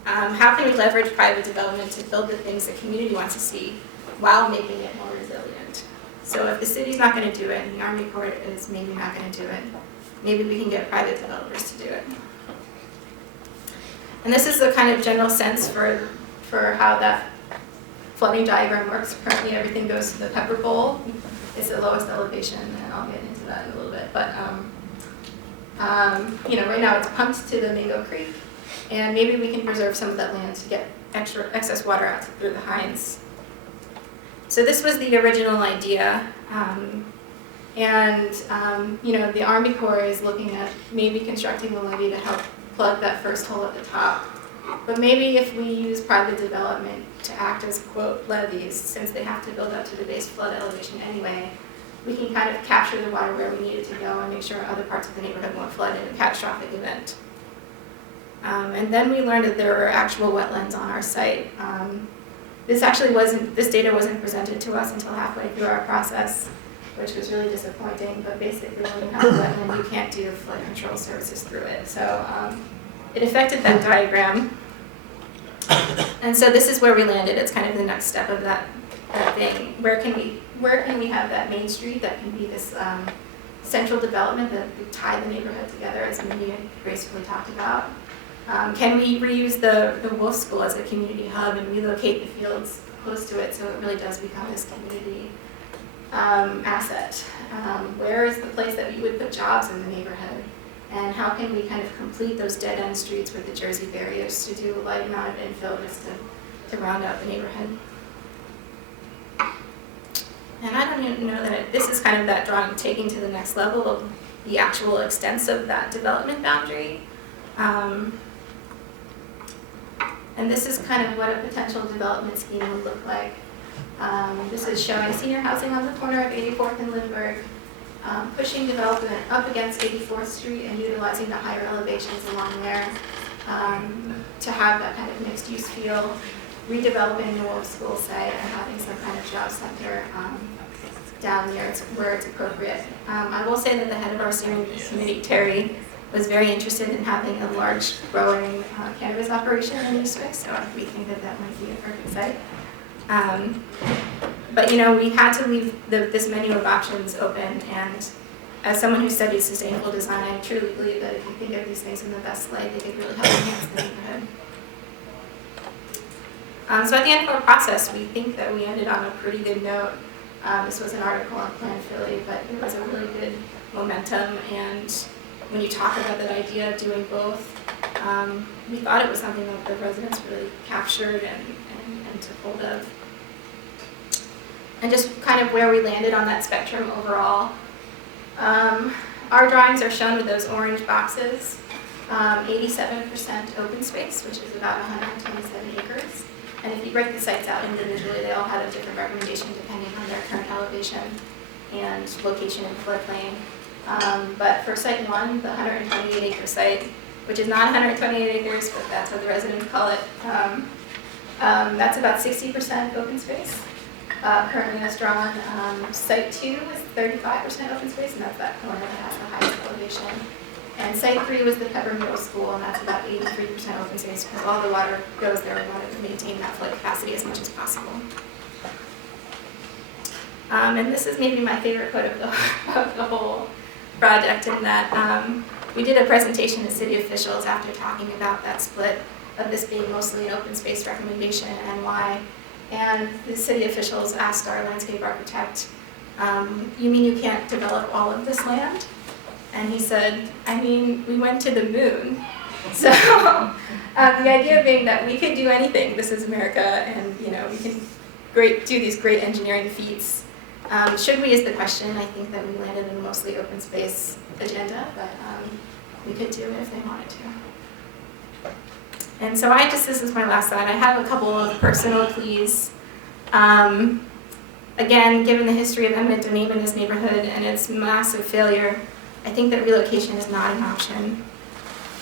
How can we leverage private development to build the things the community wants to see while making it more resilient? So if the city's not going to do it and the Army Corps is maybe not going to do it, maybe we can get private developers to do it. And this is the kind of general sense for how that flooding diagram works. Currently everything goes to the Pepper Bowl. It's the lowest elevation, and I'll get into that in a little bit. But right now it's pumped to the Mango Creek, and maybe we can preserve some of that land to get excess water out through the Heinz. So this was the original idea, the Army Corps is looking at maybe constructing the levee to help plug that first hole at the top. But maybe if we use private development to act as, quote, levees, since they have to build up to the base flood elevation anyway, we can kind of capture the water where we need it to go and make sure other parts of the neighborhood won't flood in a catastrophic event. And then we learned that there were actual wetlands on our site. This data wasn't presented to us until halfway through our process, which was really disappointing. But basically, when you have a wetland, you can't do flood control services through it. So it affected that diagram. And so this is where we landed. It's kind of the next step of that thing. Where can we have that main street that can be this central development that would tie the neighborhood together, as Mindy gracefully talked about? Can we reuse the Wolf School as a community hub and relocate the fields close to it so it really does become this community asset? Where is the place that we would put jobs in the neighborhood? And how can we kind of complete those dead-end streets with the Jersey barriers to do a light amount of infill just to round out the neighborhood? And I don't even know that this is kind of that drawing taking to the next level of the actual extents of that development boundary. And this is kind of what a potential development scheme would look like. This is showing senior housing on the corner of 84th and Lindbergh, pushing development up against 84th Street and utilizing the higher elevations along there to have that kind of mixed use feel, redeveloping the Wolf School site and having some kind of job center down there where it's appropriate. I will say that the head of our steering committee, Terry, was very interested in having a large growing cannabis operation in Eastwick, so we think that might be a perfect site. But we had to leave this menu of options open, and as someone who studies sustainable design, I truly believe that if you think of these things in the best light, they could really help enhance the neighborhood. So at the end of our process, we think that we ended on a pretty good note. This was an article on Plan Philly, but it was a really good momentum, and when you talk about that idea of doing both, we thought it was something that the residents really captured and took hold of. And just kind of where we landed on that spectrum overall. Our drawings are shown with those orange boxes, 87% open space, which is about 127 acres. And if you break the sites out individually, they all have a different recommendation depending on their current elevation and location in the floodplain. But for site 1, the 128-acre site, which is not 128 acres, but that's what the residents call it, that's about 60% open space. Currently as drawn, site 2 is 35% open space, and that's that corner that has the highest elevation. And site 3 was the Pepper Middle School, and that's about 83% open space because all the water goes there. We wanted to maintain that flood capacity as much as possible. And this is maybe my favorite quote of the whole project, in that we did a presentation to city officials after talking about that split of this being mostly an open space recommendation and why. And the city officials asked our landscape architect, you mean you can't develop all of this land? And he said, I mean, we went to the moon. So the idea being that we could do anything. This is America, and we can do these great engineering feats. Should we is the question. I think that we landed in a mostly open space agenda, but we could do it if they wanted to. And so this is my last slide. I have a couple of personal pleas. Again, given the history of eminent domain in this neighborhood and its massive failure, I think that relocation is not an option.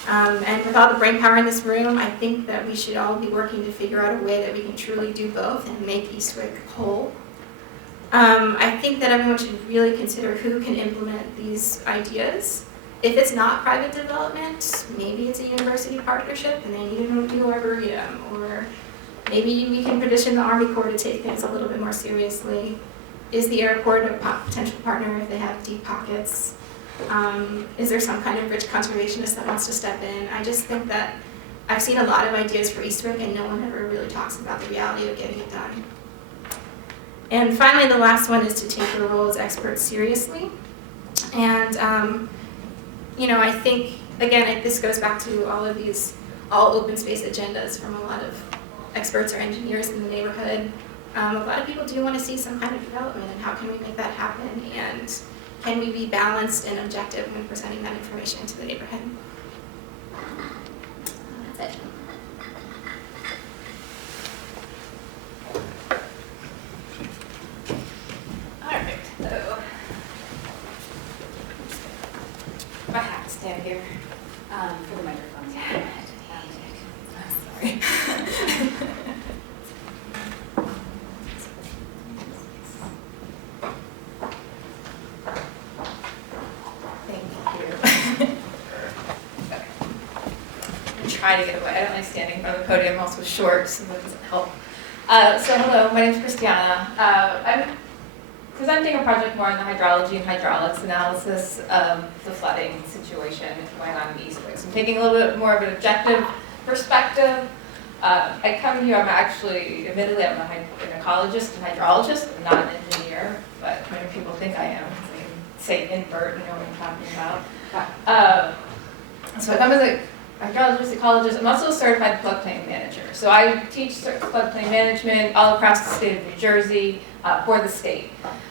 And with all the brain power in this room, I think that we should all be working to figure out a way that we can truly do both and make Eastwick whole. I think that everyone should really consider who can implement these ideas. If it's not private development, maybe it's a university partnership and they need a new arboretum, or maybe we can petition the Army Corps to take things a little bit more seriously. Is the airport a potential partner if they have deep pockets? Is there some kind of rich conservationist that wants to step in? I just think that I've seen a lot of ideas for Eastwick and no one ever really talks about the reality of getting it done. And finally, the last one is to take your role as experts seriously. And I think, again, this goes back to all of these all open space agendas from a lot of experts or engineers in the neighborhood. A lot of people do want to see some kind of development, and how can we make that happen? And can we be balanced and objective when presenting that information to the neighborhood? That's it. All right, so I have to stand here for the microphone. Sorry. Try to get away. I don't like standing in front of the podium. I'm also short, so that doesn't help. So hello, my name is Christiana. I'm presenting a project more on the hydrology and hydraulics analysis of the flooding situation going on in Eastwick. So I'm taking a little bit more of an objective perspective. I come here, admittedly, I'm an ecologist and hydrologist. I'm not an engineer, but many people think I am. So I can say invert, you know what I'm talking about. So I come as a hydrologist, ecologist. I'm also a certified floodplain manager. So I teach floodplain management all across the state of New Jersey for the state.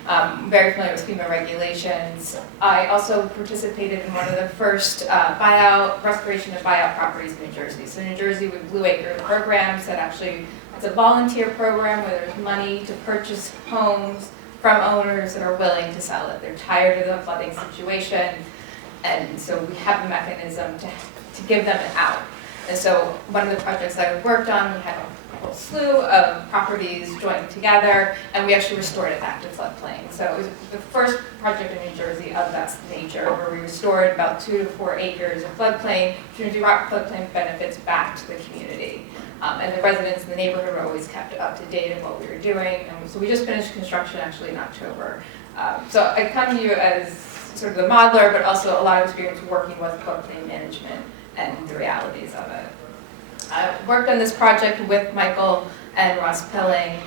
I'm very familiar with FEMA regulations. I also participated in one of the first restoration of buyout properties in New Jersey. So New Jersey with Blue Acre programs that actually, it's a volunteer program where there's money to purchase homes from owners that are willing to sell it. They're tired of the flooding situation. And so we have a mechanism to give them an out. And so one of the projects that I worked on, we had a whole slew of properties joined together, and we actually restored it back to floodplain. So it was the first project in New Jersey of that nature, where we restored about 2 to 4 acres of floodplain, Trinity Rock floodplain benefits back to the community. And the residents in the neighborhood were always kept up to date on what we were doing. And so we just finished construction actually in October. So I come to you as sort of the modeler, but also a lot of experience working with floodplain management and the realities of it. I worked on this project with Michael and Ross Pilling,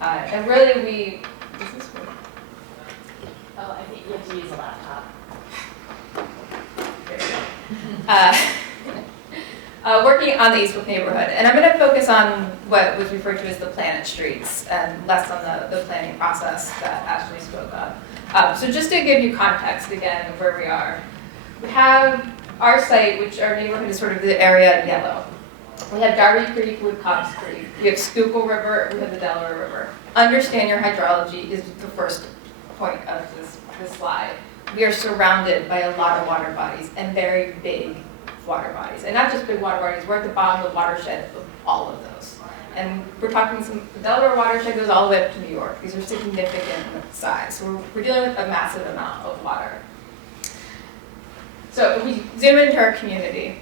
and really does this work? Oh, I think you have to use a laptop. Working on the Eastwick neighborhood, and I'm going to focus on what was referred to as the planet streets and less on the planning process that Ashley spoke of. So just to give you context again of where we are, we have our site, which our neighborhood is sort of the area in yellow. We have Darby Creek, Woodcox Creek, we have Schuylkill River, we have the Delaware River. Understand your hydrology is the first point of this slide. We are surrounded by a lot of water bodies and very big water bodies. And not just big water bodies, we're at the bottom of the watershed of all of those. And we're talking the Delaware watershed goes all the way up to New York. These are significant in size. So we're dealing with a massive amount of water. So if we zoom into our community,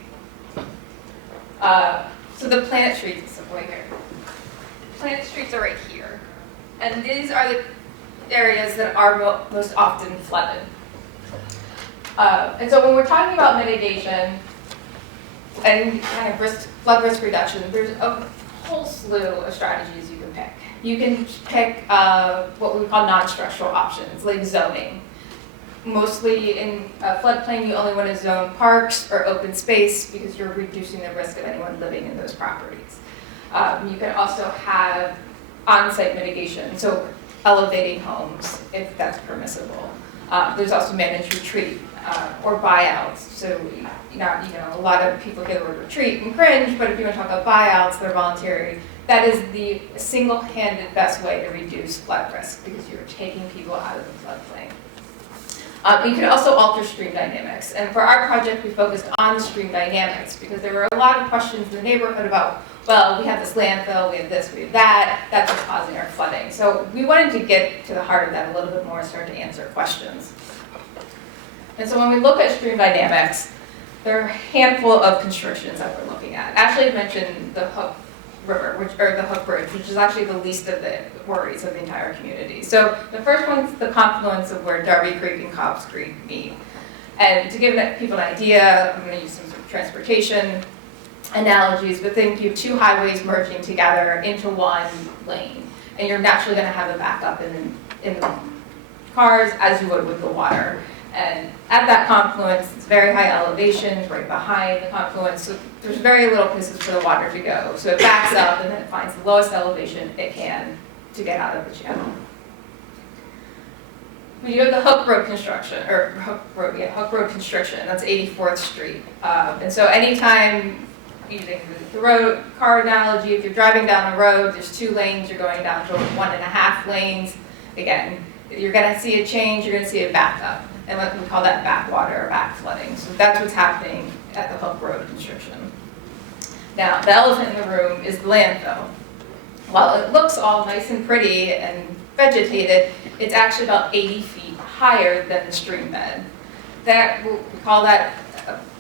so the planet streets is right here. Planet streets are right here. And these are the areas that are most often flooded. And so when we're talking about mitigation and kind of flood risk reduction, there's a whole slew of strategies you can pick. You can pick what we call non-structural options, like zoning. Mostly in floodplain, you only want to zone parks or open space because you're reducing the risk of anyone living in those properties. You can also have on-site mitigation, so elevating homes if that's permissible. There's also managed retreat or buyouts. So a lot of people hear the word retreat and cringe, but if you want to talk about buyouts, they're voluntary. That is the single-handed best way to reduce flood risk because you're taking people out of the floodplain. You can also alter stream dynamics. And for our project, we focused on stream dynamics because there were a lot of questions in the neighborhood about, well, we have this landfill, we have this, we have that, that's what's causing our flooding. So we wanted to get to the heart of that a little bit more and start to answer questions. And so when we look at stream dynamics, there are a handful of constrictions that we're looking at. Ashley mentioned the Hook River, or the Hook Bridge, which is actually the least of the worries of the entire community. So the first one's the confluence of where Darby Creek and Cobbs Creek meet. And to give people an idea, I'm going to use some sort of transportation analogies, but think you have two highways merging together into one lane, and you're naturally going to have a backup in the cars as you would with the water. And at that confluence, it's very high elevation, it's right behind the confluence, so there's very little places for the water to go. So it backs up and then it finds the lowest elevation it can to get out of the channel. We do have the Hook Road construction, or Hook Road constriction, that's 84th Street. And so anytime, using the road car analogy, if you're driving down a road, there's 2 lanes, you're going down to 1.5 lanes. Again, you're gonna see a change, you're gonna see a backup. And we call that backwater or back flooding. So that's what's happening at the Hook Road constriction. Now, the elephant in the room is the landfill. While it looks all nice and pretty and vegetated, it's actually about 80 feet higher than the stream bed. We call that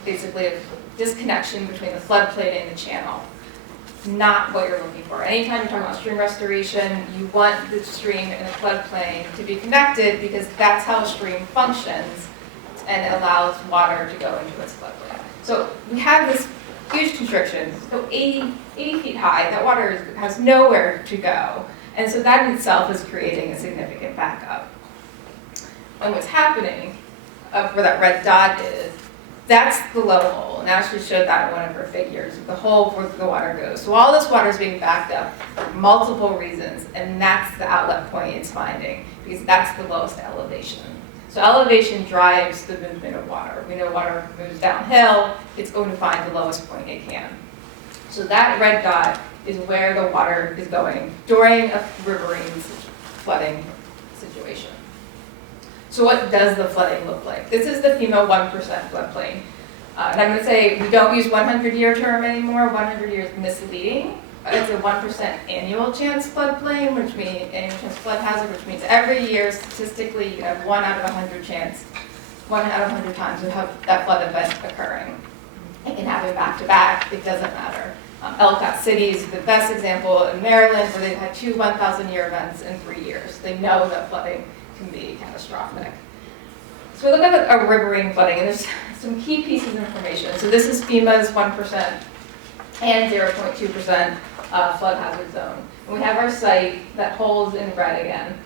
basically a disconnection between the floodplain and the channel. Not what you're looking for. Anytime you're talking about stream restoration, you want the stream and the floodplain to be connected because that's how a stream functions and it allows water to go into its floodplain. So we have this huge constriction, so 80 feet high, that water has nowhere to go. And so that in itself is creating a significant backup. And what's happening, where that red dot is, that's the low hole, and Ashley showed that in one of her figures, the hole where the water goes. So all this water is being backed up for multiple reasons, and that's the outlet point it's finding, because that's the lowest elevation. So elevation drives the movement of water. We know water moves downhill, it's going to find the lowest point it can. So that red dot is where the water is going during a riverine flooding situation. So what does the flooding look like? This is the FEMA 1% floodplain. And I'm going to say we don't use 100-year term anymore. 100 years is misleading. It's a 1% annual chance floodplain, which means annual chance flood hazard, which means every year statistically you have 1 out of 100 chance, 1 out of 100 times you have that flood event occurring. It can happen back to back. It doesn't matter. Ellicott City is the best example in Maryland, where they've had 2 1,000-year events in 3 years. They know that flooding can be catastrophic. So we look at a riverine flooding, and there's some key pieces of information. So this is FEMA's 1% and 0.2% flood hazard zone. And we have our site that holds in red again.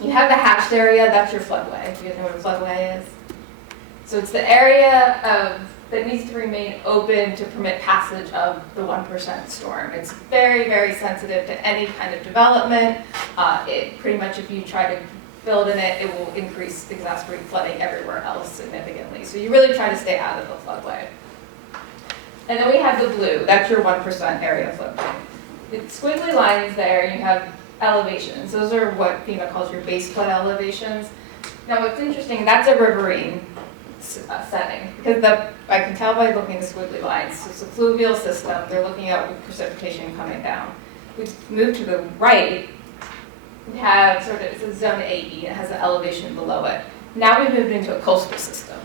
You have the hatched area, that's your floodway. Do you guys know what a floodway is? So it's the area that needs to remain open to permit passage of the 1% storm. It's very, very sensitive to any kind of development. It pretty much, if you try to build in it, it will exacerbate flooding everywhere else significantly. So you really try to stay out of the floodway. And then we have the blue, that's your 1% area floodplain. The squiggly lines there, you have elevations. Those are what FEMA calls your base flood elevations. Now what's interesting, that's a riverine setting, because I can tell by looking at the squiggly lines. So it's a fluvial system, they're looking at precipitation coming down. We move to the right, we have sort of, it's a zone AE, it has an elevation below it. Now we've moved into a coastal system.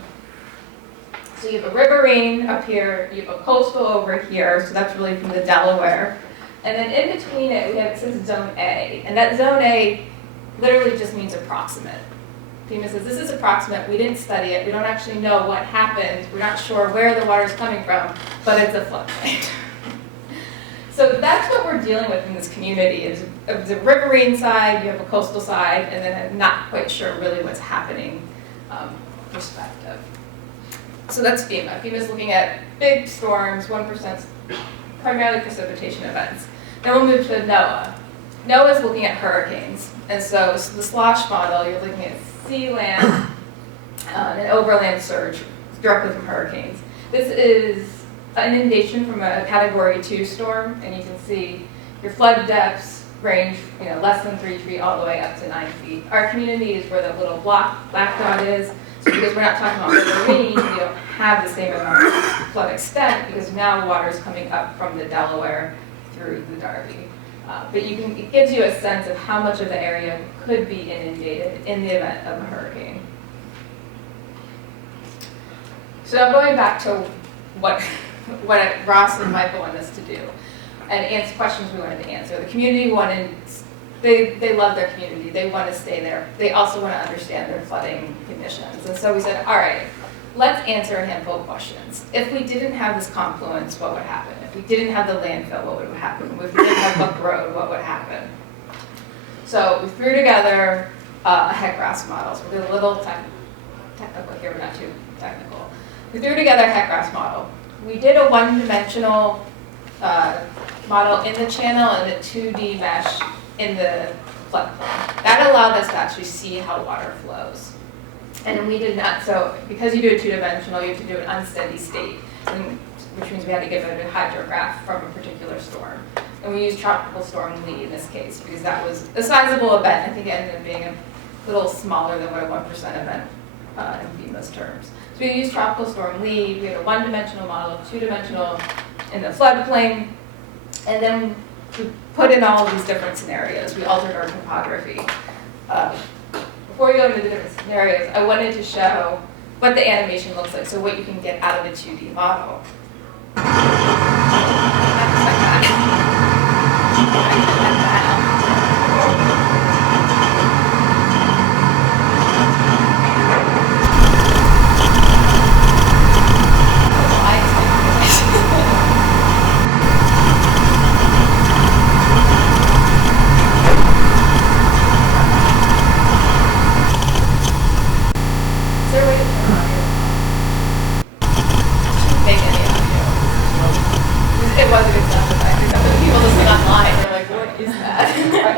So you have a riverine up here, you have a coastal over here, so that's really from the Delaware. And then in between it, it says zone A, and that zone A literally just means approximate. FEMA says this is approximate, we didn't study it, we don't actually know what happened, we're not sure where the water's coming from, but it's a floodplain. So that's what we're dealing with in this community, is a riverine side, you have a coastal side, and then I'm not quite sure really what's happening perspective. So that's FEMA. FEMA's looking at big storms, 1%, primarily precipitation events. Then we'll move to NOAA. NOAA's looking at hurricanes. And so the slosh model, you're looking at sea, land, and overland surge directly from hurricanes. This is an inundation from a Category 2 storm, and you can see your flood depths range, less than 3 feet all the way up to 9 feet. Our community is where the little black dot is. because we're not talking about Riverine, you don't have the same amount of flood extent because now water is coming up from the Delaware through the Darby. But it gives you a sense of how much of the area could be inundated in the event of a hurricane. So now going back to what Ross and Michael wanted us to do and answer questions we wanted to answer. The community they love their community. They want to stay there. They also want to understand their flooding conditions. And so we said, all right, let's answer a handful of questions. If we didn't have this confluence, what would happen? If we didn't have the landfill, what would happen? If we didn't have Hook Road, what would happen? So we threw together a HEC-RAS model. So we're a little technical here, but not too technical. We threw together a HEC-RAS model. We did a one-dimensional model in the channel and a 2D mesh in the floodplain. That allowed us to actually see how water flows. And we did not, so because you do a two-dimensional, you have to do an unsteady state, which means we had to give it a hydrograph from a particular storm. And we used Tropical Storm Lee in this case, because that was a sizable event. I think it ended up being a little smaller than what a 1% event in FEMA's terms. So we used Tropical Storm Lee, we had a one-dimensional model, two-dimensional in the floodplain, and then we put in all of these different scenarios. We altered our topography. Before we go into the different scenarios, I wanted to show what the animation looks like, so what you can get out of a 2D model.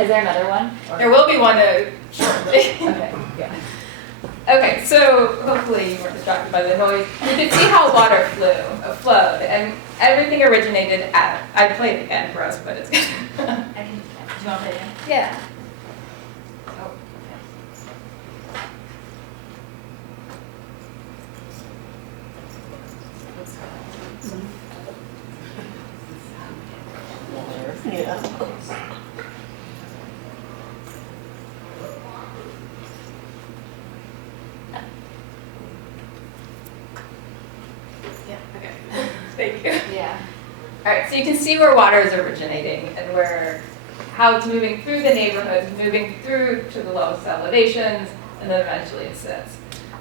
Is there another one? There will be one shortly. Okay, yeah. Okay, so hopefully you weren't distracted by the noise. You can see how water flowed, and everything originated at, I played it again for us, but it's good. Do you want to play it again? Yeah. Oh, Yeah. yeah, okay. Thank you. Yeah. All right, so you can see where water is originating and how it's moving through the neighborhood, moving through to the lowest elevations, and then eventually it sits.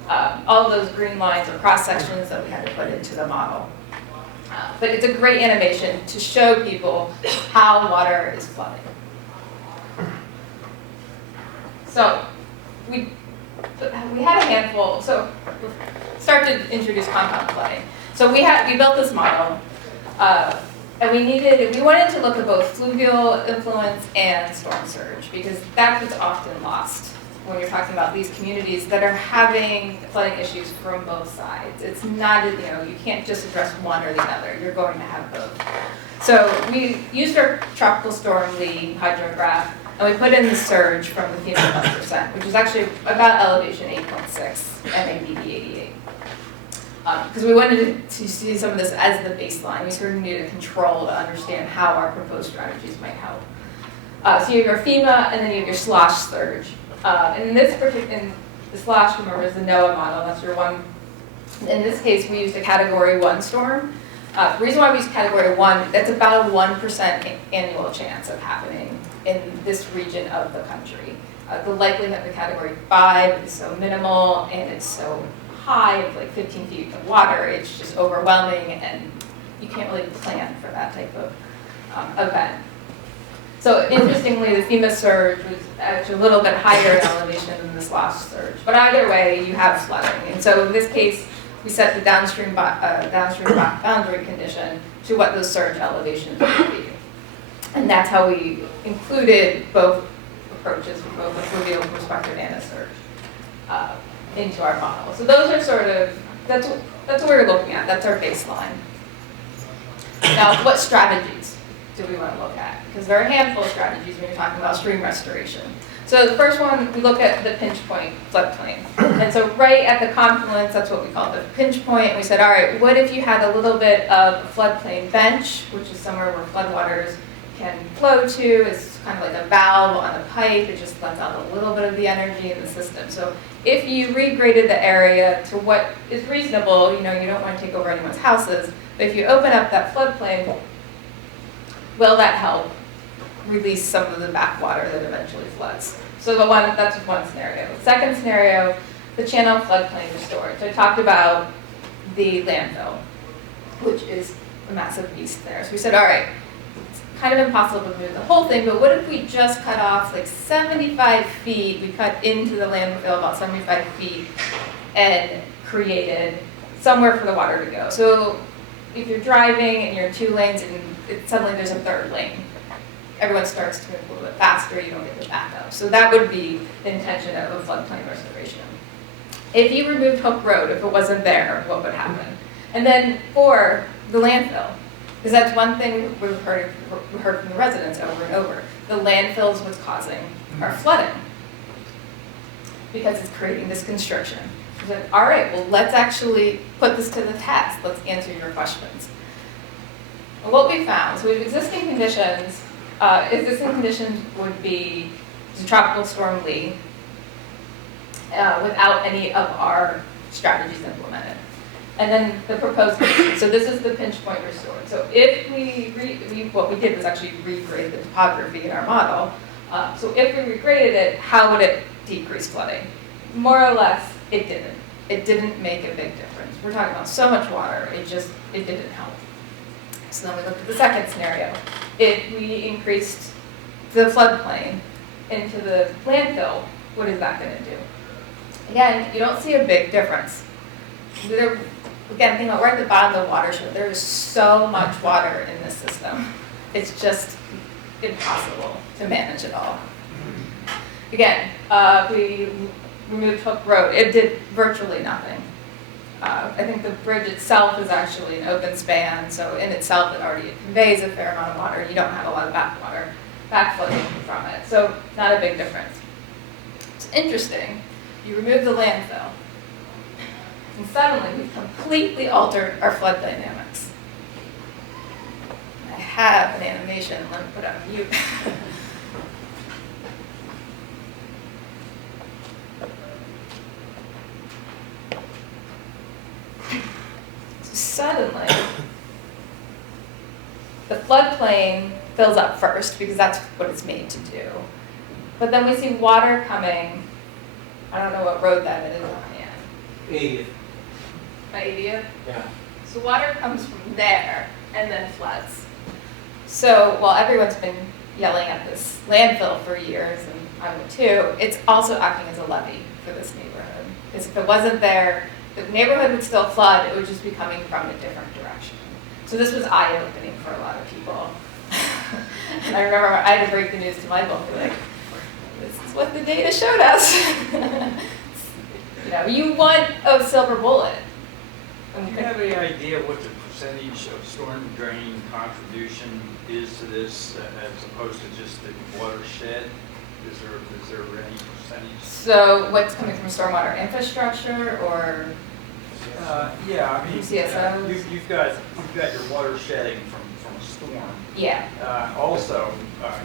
All of those green lines are cross sections that we had to put into the model. But it's a great animation to show people how water is flooding. So we had a handful, so start to introduce compound flooding. So we built this model, and we wanted to look at both fluvial influence and storm surge, because that's what's often lost when you're talking about these communities that are having flooding issues from both sides. It's not, you can't just address one or the other. You're going to have both. So we used our Tropical Storm Lee hydrograph, and we put in the surge from the FEMA 1%, which is actually about elevation 8.6 MABD 88. Because we wanted to see some of this as the baseline. We sort of needed a control to understand how our proposed strategies might help. So you have your FEMA, and then you have your slosh surge. In the slosh, remember, is the NOAA model. That's your one. In this case, we used a Category 1 storm. The reason why we used Category 1, that's about a 1% annual chance of happening in this region of the country. The likelihood of Category 5 is so minimal, and it's so high, of like 15 feet of water. It's just overwhelming, and you can't really plan for that type of event. So interestingly, the FEMA surge was actually a little bit higher in elevation than the slosh surge. But either way, you have flooding. And so in this case, we set the downstream boundary condition to what those surge elevations would be. And that's how we included both approaches, from both a fluvial perspective and a surge, into our model. So those are sort of, that's what we're looking at. That's our baseline. Now, what strategies do we want to look at? Because there are a handful of strategies when you're talking about stream restoration. So the first one, we look at the pinch point floodplain. And so right at the confluence, that's what we call the pinch point. And we said, all right, what if you had a little bit of a floodplain bench, which is somewhere where floodwaters can flow to. It's kind of like a valve on a pipe. It just lets out a little bit of the energy in the system. So if you regraded the area to what is reasonable, you don't want to take over anyone's houses, but if you open up that floodplain, will that help release some of the backwater that eventually floods? So that's one scenario. The second scenario, the channel floodplain restored. So I talked about the landfill, which is a massive beast there. So we said, all right, it's kind of impossible to move the whole thing, but what if we just cut off like 75 feet, we cut into the landfill about 75 feet and created somewhere for the water to go. So if you're driving and you're in 2 lanes and suddenly there's a 3rd lane, everyone starts to move a little bit faster, you don't get the backup. So that would be the intention of a floodplain restoration. If you removed Hook Road, if it wasn't there, what would happen? And then for the landfill, because that's one thing we've heard from the residents over and over. The landfill is what's causing our flooding because it's creating this constriction. We said, all right, well, let's actually put this to the test. Let's answer your questions. And what we found, so we have existing conditions. Existing conditions would be the tropical storm Lee without any of our strategies implemented. And then the proposed conditions. So this is the pinch point restored. So if what we did was actually regrade the topography in our model. So if we regraded it, how would it decrease flooding? More or less, it didn't. It didn't make a big difference. We're talking about so much water, it didn't help. So then we looked at the second scenario. If we increased the floodplain into the landfill, what is that going to do? Again, you don't see a big difference. Again, think about we're at the bottom of the watershed. There is so much water in this system. It's just impossible to manage it all. Again, we removed Hook Road. It did virtually nothing. I think the bridge itself is actually an open span, so in itself it already conveys a fair amount of water. You don't have a lot of backflowing from it, so not a big difference. It's interesting. You remove the landfill, and suddenly we've completely altered our flood dynamics. I have an animation. Let me put it on mute. Suddenly, the floodplain fills up first because that's what it's made to do. But then we see water coming. I don't know what road that is on the end. 80th. 80th? Yeah. So water comes from there and then floods. So while everyone's been yelling at this landfill for years, and I would too, it's also acting as a levee for this neighborhood. Because if it wasn't there, the neighborhood would still flood, it would just be coming from a different direction. So this was eye-opening for a lot of people. And I remember I had to break the news to Michael, like, this is what the data showed us. You want a silver bullet. Do you have any idea what the percentage of storm drain contribution is to this as opposed to just the watershed? Is there any percentage? So what's coming from stormwater infrastructure or? Yeah, I mean, CSOs? you've got your water shedding from a storm. Yeah. Also,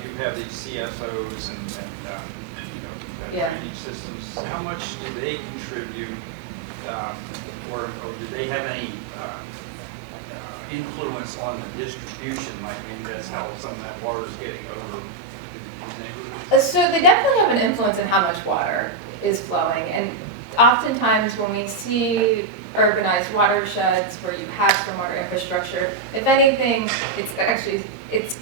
you have these CSOs and Yeah. drainage systems. How much do they contribute, or do they have any influence on the distribution? Like maybe that's how some of that water is getting over the neighborhoods? So they definitely have an influence in how much water is flowing, and oftentimes when we see urbanized watersheds where you have stormwater infrastructure, if anything, it's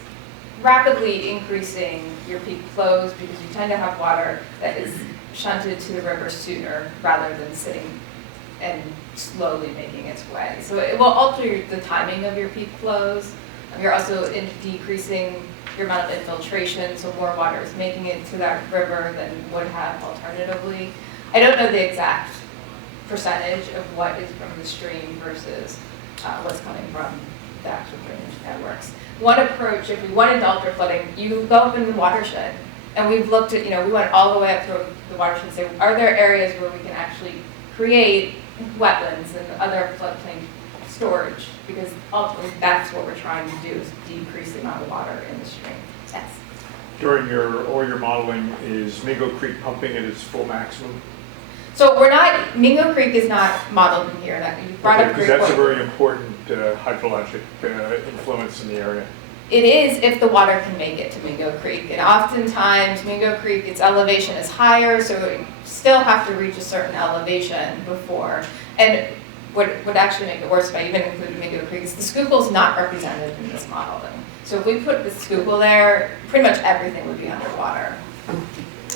rapidly increasing your peak flows because you tend to have water that is shunted to the river sooner rather than sitting and slowly making its way. So it will alter the timing of your peak flows. You're also decreasing your amount of infiltration, so more water is making it to that river than would have alternatively. I don't know the exact percentage of what is from the stream versus what's coming from the actual drainage networks. One approach, if we wanted to alter flooding, you go up in the watershed And we've looked at, we went all the way up through the watershed and say, are there areas where we can actually create wetlands and other floodplain storage? Because ultimately, that's what we're trying to do, is decrease the amount of water in the stream. Yes. During your modeling, is Mingo Creek pumping at its full maximum? So we're not, Mingo Creek is not modeled in here. That you brought up Because Creek that's a Point. very important hydrologic influence in the area. It is if the water can make it to Mingo Creek. And oftentimes, Mingo Creek, its elevation is higher, so you still have to reach a certain elevation before. And what would actually make it worse if I even included Mingo Creek is the Schuylkill is not represented in this modeling. So if we put the Schuylkill there, pretty much everything would be underwater.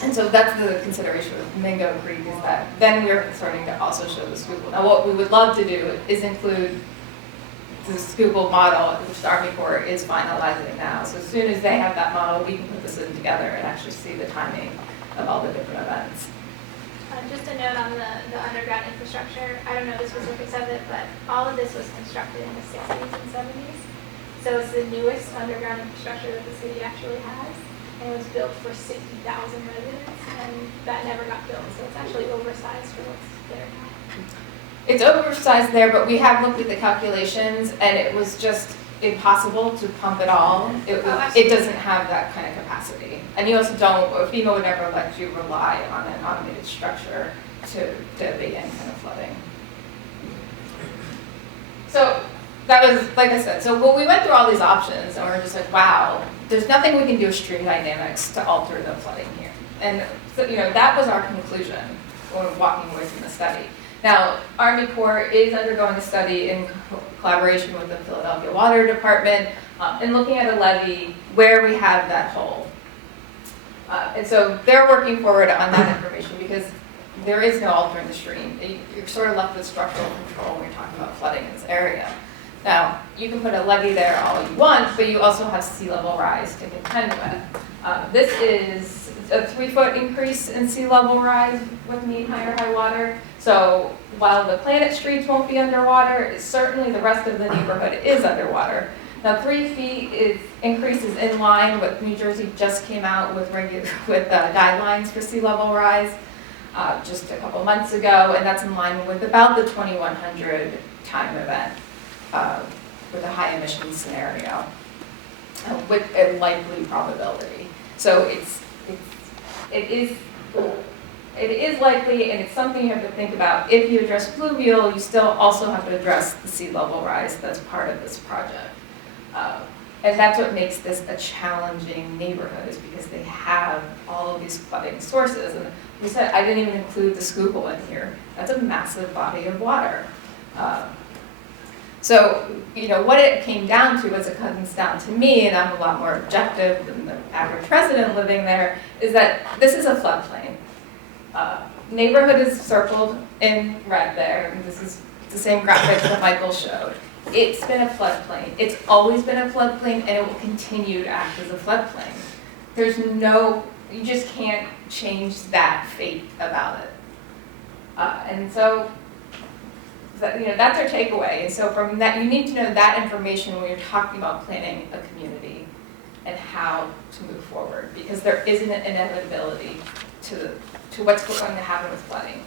And so that's the consideration with Mingo Creek, is that then we're starting to also show the Schuylkill. Now what we would love to do is include the Schuylkill model, which the Army Corps is finalizing now. So as soon as they have that model, we can put this in together and actually see the timing of all the different events. Just a note on the underground infrastructure. I don't know the specifics of it, but all of this was constructed in the 60s and 70s. So it's the newest underground infrastructure that the city actually has. And it was built for 60,000 residents, and that never got built. So it's actually oversized for what's there now. It's oversized there, but we have looked at the calculations, and it was just impossible to pump it all. It doesn't have that kind of capacity. And you also don't, FEMA would never let you rely on an automated structure to abate any kind of flooding. So that was, like I said, so when we went through all these options, and we were just like, wow, there's nothing we can do with stream dynamics to alter the flooding here. And so, that was our conclusion when we were walking away from the study. Now, Army Corps is undergoing a study in collaboration with the Philadelphia Water Department and looking at a levee where we have that hole. And so they're working forward on that information because there is no altering the stream. You're sort of left with structural control when you're talking about flooding in this area. Now, you can put a levee there all you want, but you also have sea level rise to contend with. This is a 3-foot increase in sea level rise with mean high water. So while the Planet streets won't be underwater, certainly the rest of the neighborhood is underwater. Now 3 feet increases in line with New Jersey just came out with guidelines for sea level rise just a couple months ago, and that's in line with about the 2100 time event with a high emission scenario with a likely probability. So it is likely, and it's something you have to think about. If you address fluvial, you still also have to address the sea level rise that's part of this project. And that's what makes this a challenging neighborhood, is because they have all of these flooding sources. And we said, I didn't even include the Schuylkill in here. That's a massive body of water. So, what it came down to, as it comes down to me, and I'm a lot more objective than the average resident living there, is that this is a floodplain. Neighborhood is circled in red there, and this is the same graphic that Michael showed. It's been a floodplain. It's always been a floodplain, and it will continue to act as a floodplain. You just can't change that fate about it. And so, that's our takeaway. And so from that, you need to know that information when you're talking about planning a community and how to move forward, because there is an inevitability to what's going to happen with flooding.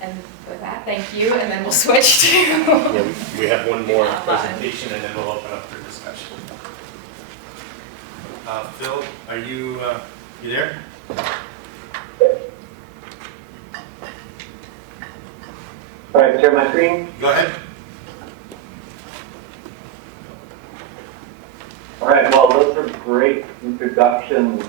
And with that, thank you, and then we'll switch to... Yeah, we have one more presentation, and then we'll open up for discussion. Phil, are you there? All right, share my screen. Go ahead. All right, well, those are great introductions.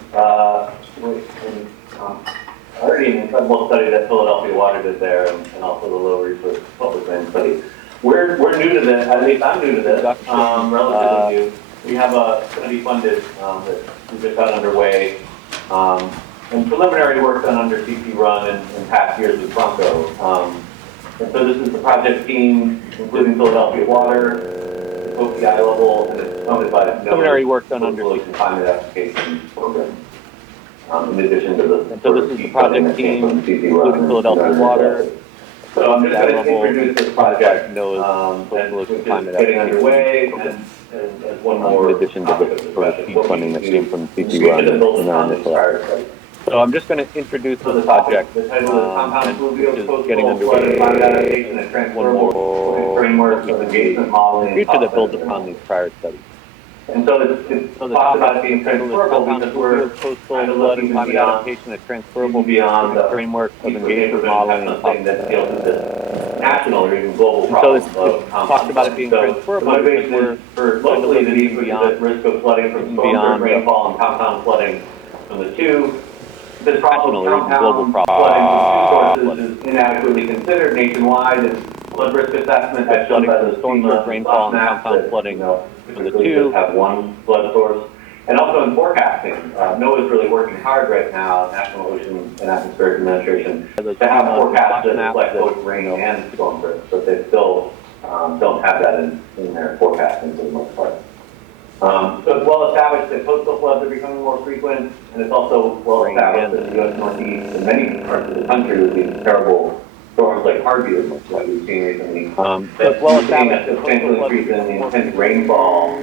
Already an incredible study that Philadelphia Water did there, and also the low resource public land study. We're new to this, at least I'm new to this, relatively new. We have a study funded that we just got underway, and preliminary work done under CP Run and past years with Bronco. And so this is the project team, including Philadelphia Water, OPI level, and it's funded by the preliminary work done under the climate application program. In addition to the so this is the project team, including Philadelphia Water. So I'm just going to introduce this project, which is getting underway, and as one more. In addition to the sort of seed funding that came from CC1 in our initial effort. So I'm just going to introduce So the the topic, project, the title is Compound and Fluvial which is Coastal getting Flood underway. Climate Adaptation and One Transferable more Framework of Engagement Modeling. future that builds upon these prior studies. And so it's So the talked topic about it being title is transferable Compound because we're Fluvial Coastal kind of Flood looking and Climate beyond, Adaptation, a transferable beyond the framework of Eastwick engagement Riverine modeling and something that deals with this national or even global And so problem it's of talked about it being so transferable the because motivation we're is for trying to locally look the even Eastwick is beyond- at risk of flooding from even storm beyond the- rainfall and compound flooding from the two. This problem National of or even global compound flooding from two flooding. sources is inadequately considered nationwide, and flood risk assessment as shown Flooding by from the storm surge FEMA rainfall and map compound that, flooding you know, from the typically two. just have one flood source. And also in forecasting, NOAA is really working hard right now, National Ocean and Atmospheric Administration, to have forecasts that reflect both rain and storm risk, but they still don't have that in their forecasting for the most part. So it's well established that coastal floods are becoming more frequent, and it's also well established that the U.S. Northeast and many parts of the country with these terrible storms like Harvey that we've seen recently, So that it's well we've seen a established that substantial coastal increase in floods the intense rainfall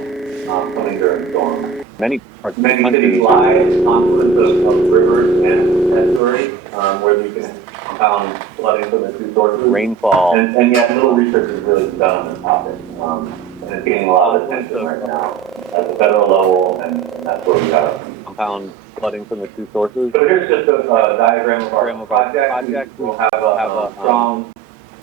coming during storms. Many parts of the Many country. cities lie at the confluence of rivers and estuaries, where you can compound flooding from the two sources. Rainfall. And yet little research has really been done on this topic. And it's getting a lot of attention right now at the federal level, and that's where we are. Compound flooding from the two sources. So here's just a diagram of our project. We'll have a strong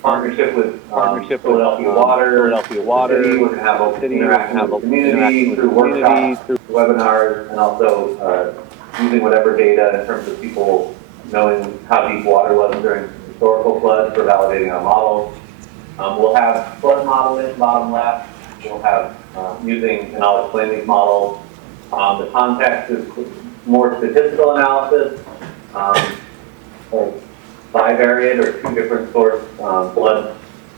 partnership with Philadelphia Water. City. We're going to have open interaction with the community through workshops, through webinars, and also using whatever data in terms of people knowing how deep water was during historical floods for validating our models. We'll have flood modeling, bottom left. We'll have using, and I'll explain these models. The context is more statistical analysis, or bivariate or two different source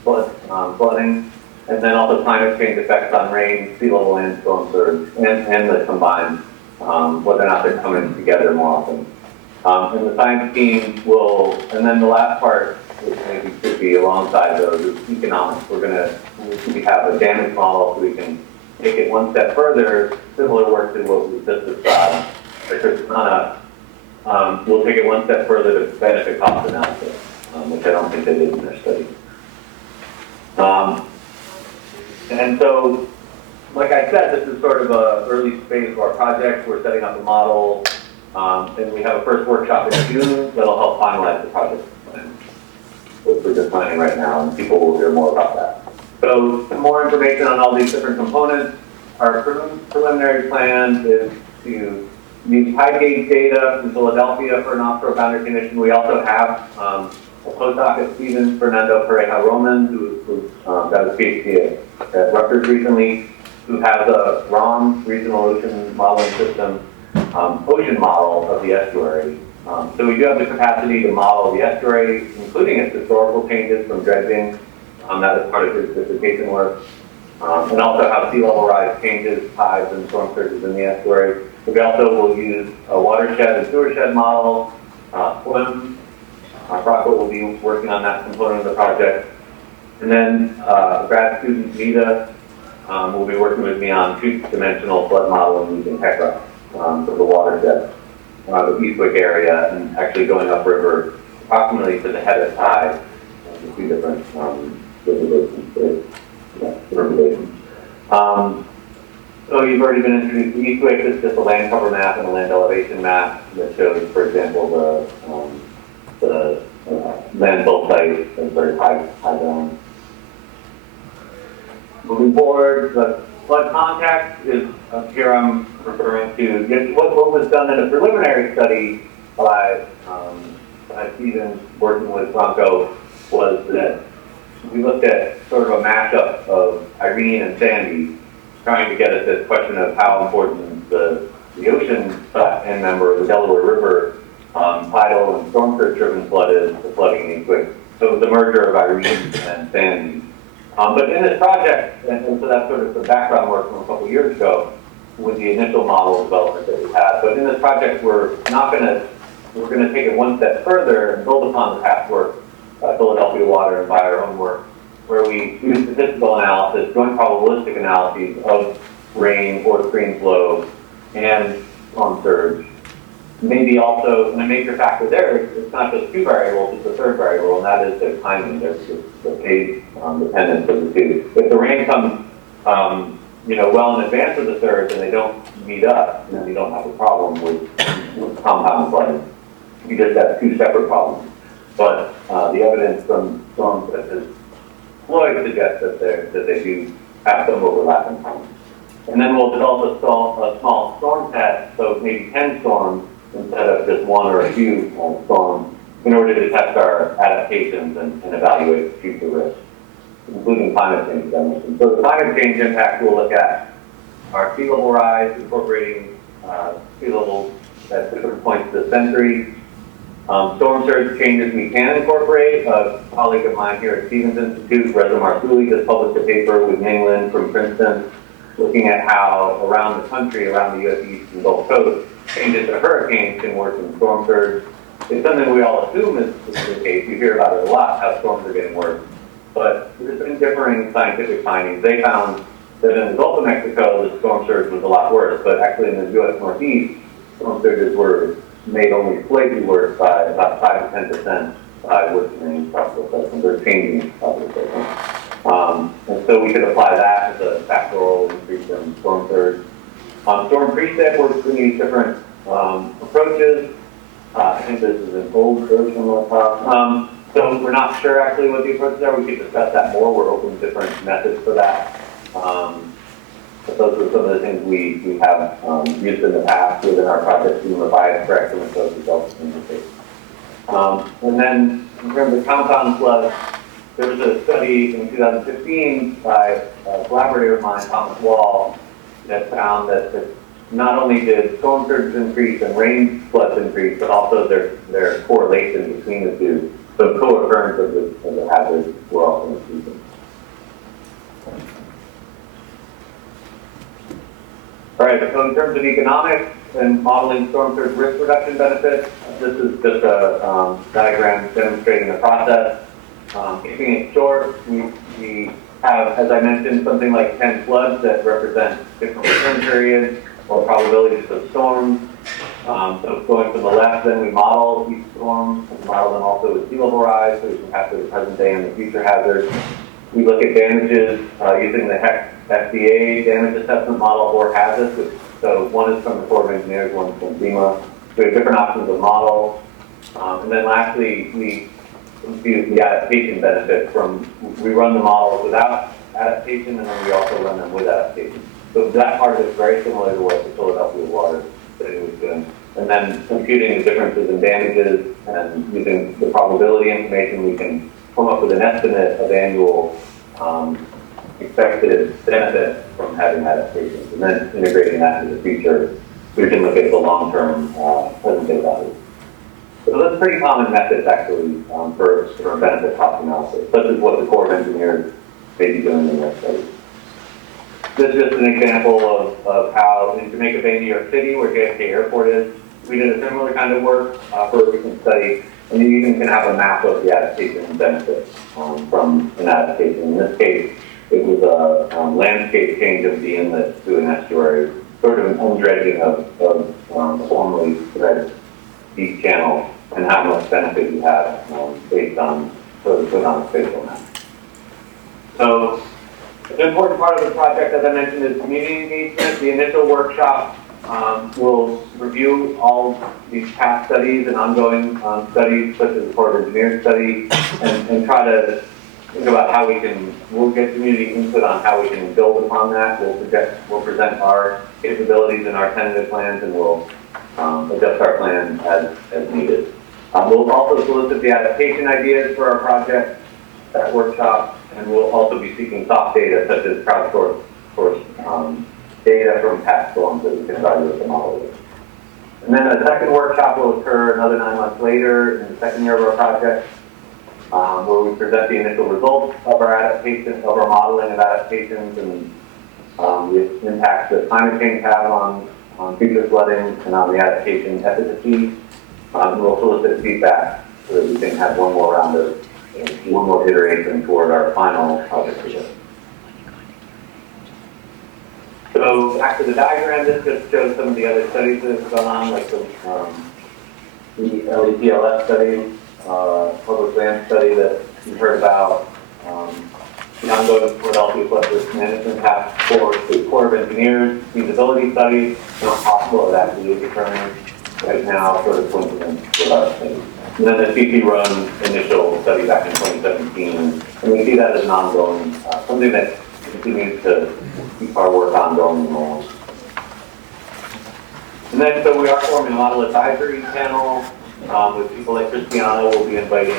flooding, and then also climate change effects on rain, sea level, and storm surge, and the combined, whether or not they're coming together more often. And the science team will, and then the last part, which maybe should be alongside those, is economics. We have a damage model so we can take it one step further, similar work to what we just described. Christiana will take it one step further to benefit cost analysis, which I don't think they did in their study. And so, like I said, this is sort of an early phase of our project. We're setting up a model, and we have a first workshop in June that'll help finalize the project plan, which we're just planning right now, and people will hear more about that. So, some more information on all these different components. Our preliminary plan is to use tide gauge data from Philadelphia for an offshore boundary condition. We also have a postdoc at Stevens, Fernando Pereja Roman, who got his PhD at Rutgers recently, who has a ROM, Regional Ocean Modeling System, ocean model of the estuary. So we do have the capacity to model the estuary, including its historical changes from dredging. That is part of his dissertation work. And also how sea level rise changes, tides, and storm surges in the estuary. We also will use a watershed and sewershed model, SWIM. Rocco will be working on that component of the project. And then grad student Vita will be working with me on two-dimensional flood modeling using HECRA for the watershed, the Eastwick area, and actually going upriver approximately to the head of tide, the two different observations. So you've already been introduced to Eastwick. It's just a land cover map and a land elevation map that shows, for example, the landfill site is very high down. Moving forward, the flood context is here. I'm referring to what was done in a preliminary study by Stevens working with Bronco was that we looked at sort of a mashup of Irene and Sandy, trying to get at this question of how important the ocean end member of the Delaware River tidal and storm surge driven flood is to flooding in Eastwick. So it was a merger of Irene and Sandy. But in this project, and so that's sort of the background work from a couple years ago with the initial model development that we had. But in this project, we're going to take it one step further and build upon the past work by Philadelphia Water and by our own work, where we do statistical analysis, joint probabilistic analyses of rain or stream flow and storm surge. Maybe also, and a major factor there, it's not just two variables, it's a third variable, and that is the timing, the phase dependence of the two. If the rain comes, well in advance of the surge and they don't meet up, then you don't have a problem with compound flooding. You just have two separate problems. But the evidence from storms such as Floyd suggests that they do have some overlapping problems. And then we'll develop a small storm test, so maybe 10 storms instead of just one or a few storms, in order to test our adaptations and evaluate future risks, including climate change, as I mentioned. So the climate change impact we'll look at are sea level rise, incorporating sea levels at different points of the century. Storm surge changes we can incorporate. A colleague of mine here at Stevens Institute, Reza Marsuli, just published a paper with Nairn from Princeton looking at how around the country, around the U.S. East and Gulf Coast, changes to hurricanes can worsen storm surge. It's something we all assume is the case. You hear about it a lot, how storms are getting worse. But there's been differing scientific findings. They found that in the Gulf of Mexico, the storm surge was a lot worse, but actually in the U.S. Northeast, storm surges were made only slightly worse by about 5 to 10% by worsening tropical cyclones or changing tropical cyclones. And so we could apply that as a factorial increase in storm surge. Storm preset works with these different approaches. I think this is an old version of the top. So we're not sure actually what the approaches are. We could discuss that more. We're open to different methods for that. But those are some of the things we have used in the past within our project team of bias correction and social justice interface. And then in terms of compound floods, there was a study in 2015 by a collaborator of mine, Thomas Wall, that found that not only did storm surges increase and rain floods increase, but also their correlation between the two. So co-occurrence of the hazards were also increasing. All right, so in terms of economics and modeling storm surge risk reduction benefits, this is just a diagram demonstrating the process. Keeping it short, we have, as I mentioned, something like 10 floods that represent different return periods or probabilities of storms. So going from the left, then we model each storm. We model them also with sea level rise, so we can capture the present day and the future hazards. We look at damages using the FDA damage assessment model or HAZIS. So one is from the Corps of Engineers, one is from FEMA. So we have different options of model. And then lastly, we use the adaptation benefit from, we run the models without adaptation, and then we also run them with adaptation. So that part is very similar to what the Philadelphia water study was doing. And then computing the differences in damages and using the probability information, we can come up with an estimate of annual expected benefit from having adaptations, and then integrating that into the future, we can look at the long-term present day value. So that's pretty common methods actually for benefit cost analysis, such as what the Corps of Engineers may be doing in their studies. This is just an example of how in Jamaica Bay, New York City, where JFK Airport is, we did a similar kind of work for a recent study, and you even can have a map of the adaptation benefits from an adaptation. In this case, it was a landscape change of the inlet to an estuary, sort of an undredging of formerly dredged deep channels, and how much benefit you have based on sort of put on a spatial map. So an important part of the project, as I mentioned, is community engagement. The initial workshop will review all these past studies and ongoing studies, such as the Corps of Engineers study, and try to think about how we'll get community input on how we can build upon that. We'll present our capabilities and our tentative plans, and we'll adjust our plan as needed. We'll also solicit the adaptation ideas for our project at workshop, and we'll also be seeking soft data such as crowdsourced data from past storms that we can evaluate the model with. And then a second workshop will occur another 9 months later in the second year of our project, where we present the initial results of our adaptation, of our modeling of adaptations and the impacts that climate change have on future flooding and on the adaptation efficacy. We'll solicit feedback so that we can have one more iteration toward our final project result. So after the diagram, this just shows some of the other studies that have gone on, like the LEPLF study, public land study that you heard about, the ongoing Philadelphia Flood Risk Management Task Force, the Corps of Engineers feasibility study, not possible of actually determining right now, sort of coincidence with our study. And then the CP Run initial study back in 2017, and we see that as an ongoing, something that continues to keep our work ongoing along. And then, so we are forming a model advisory panel with people like Christiana. We'll be inviting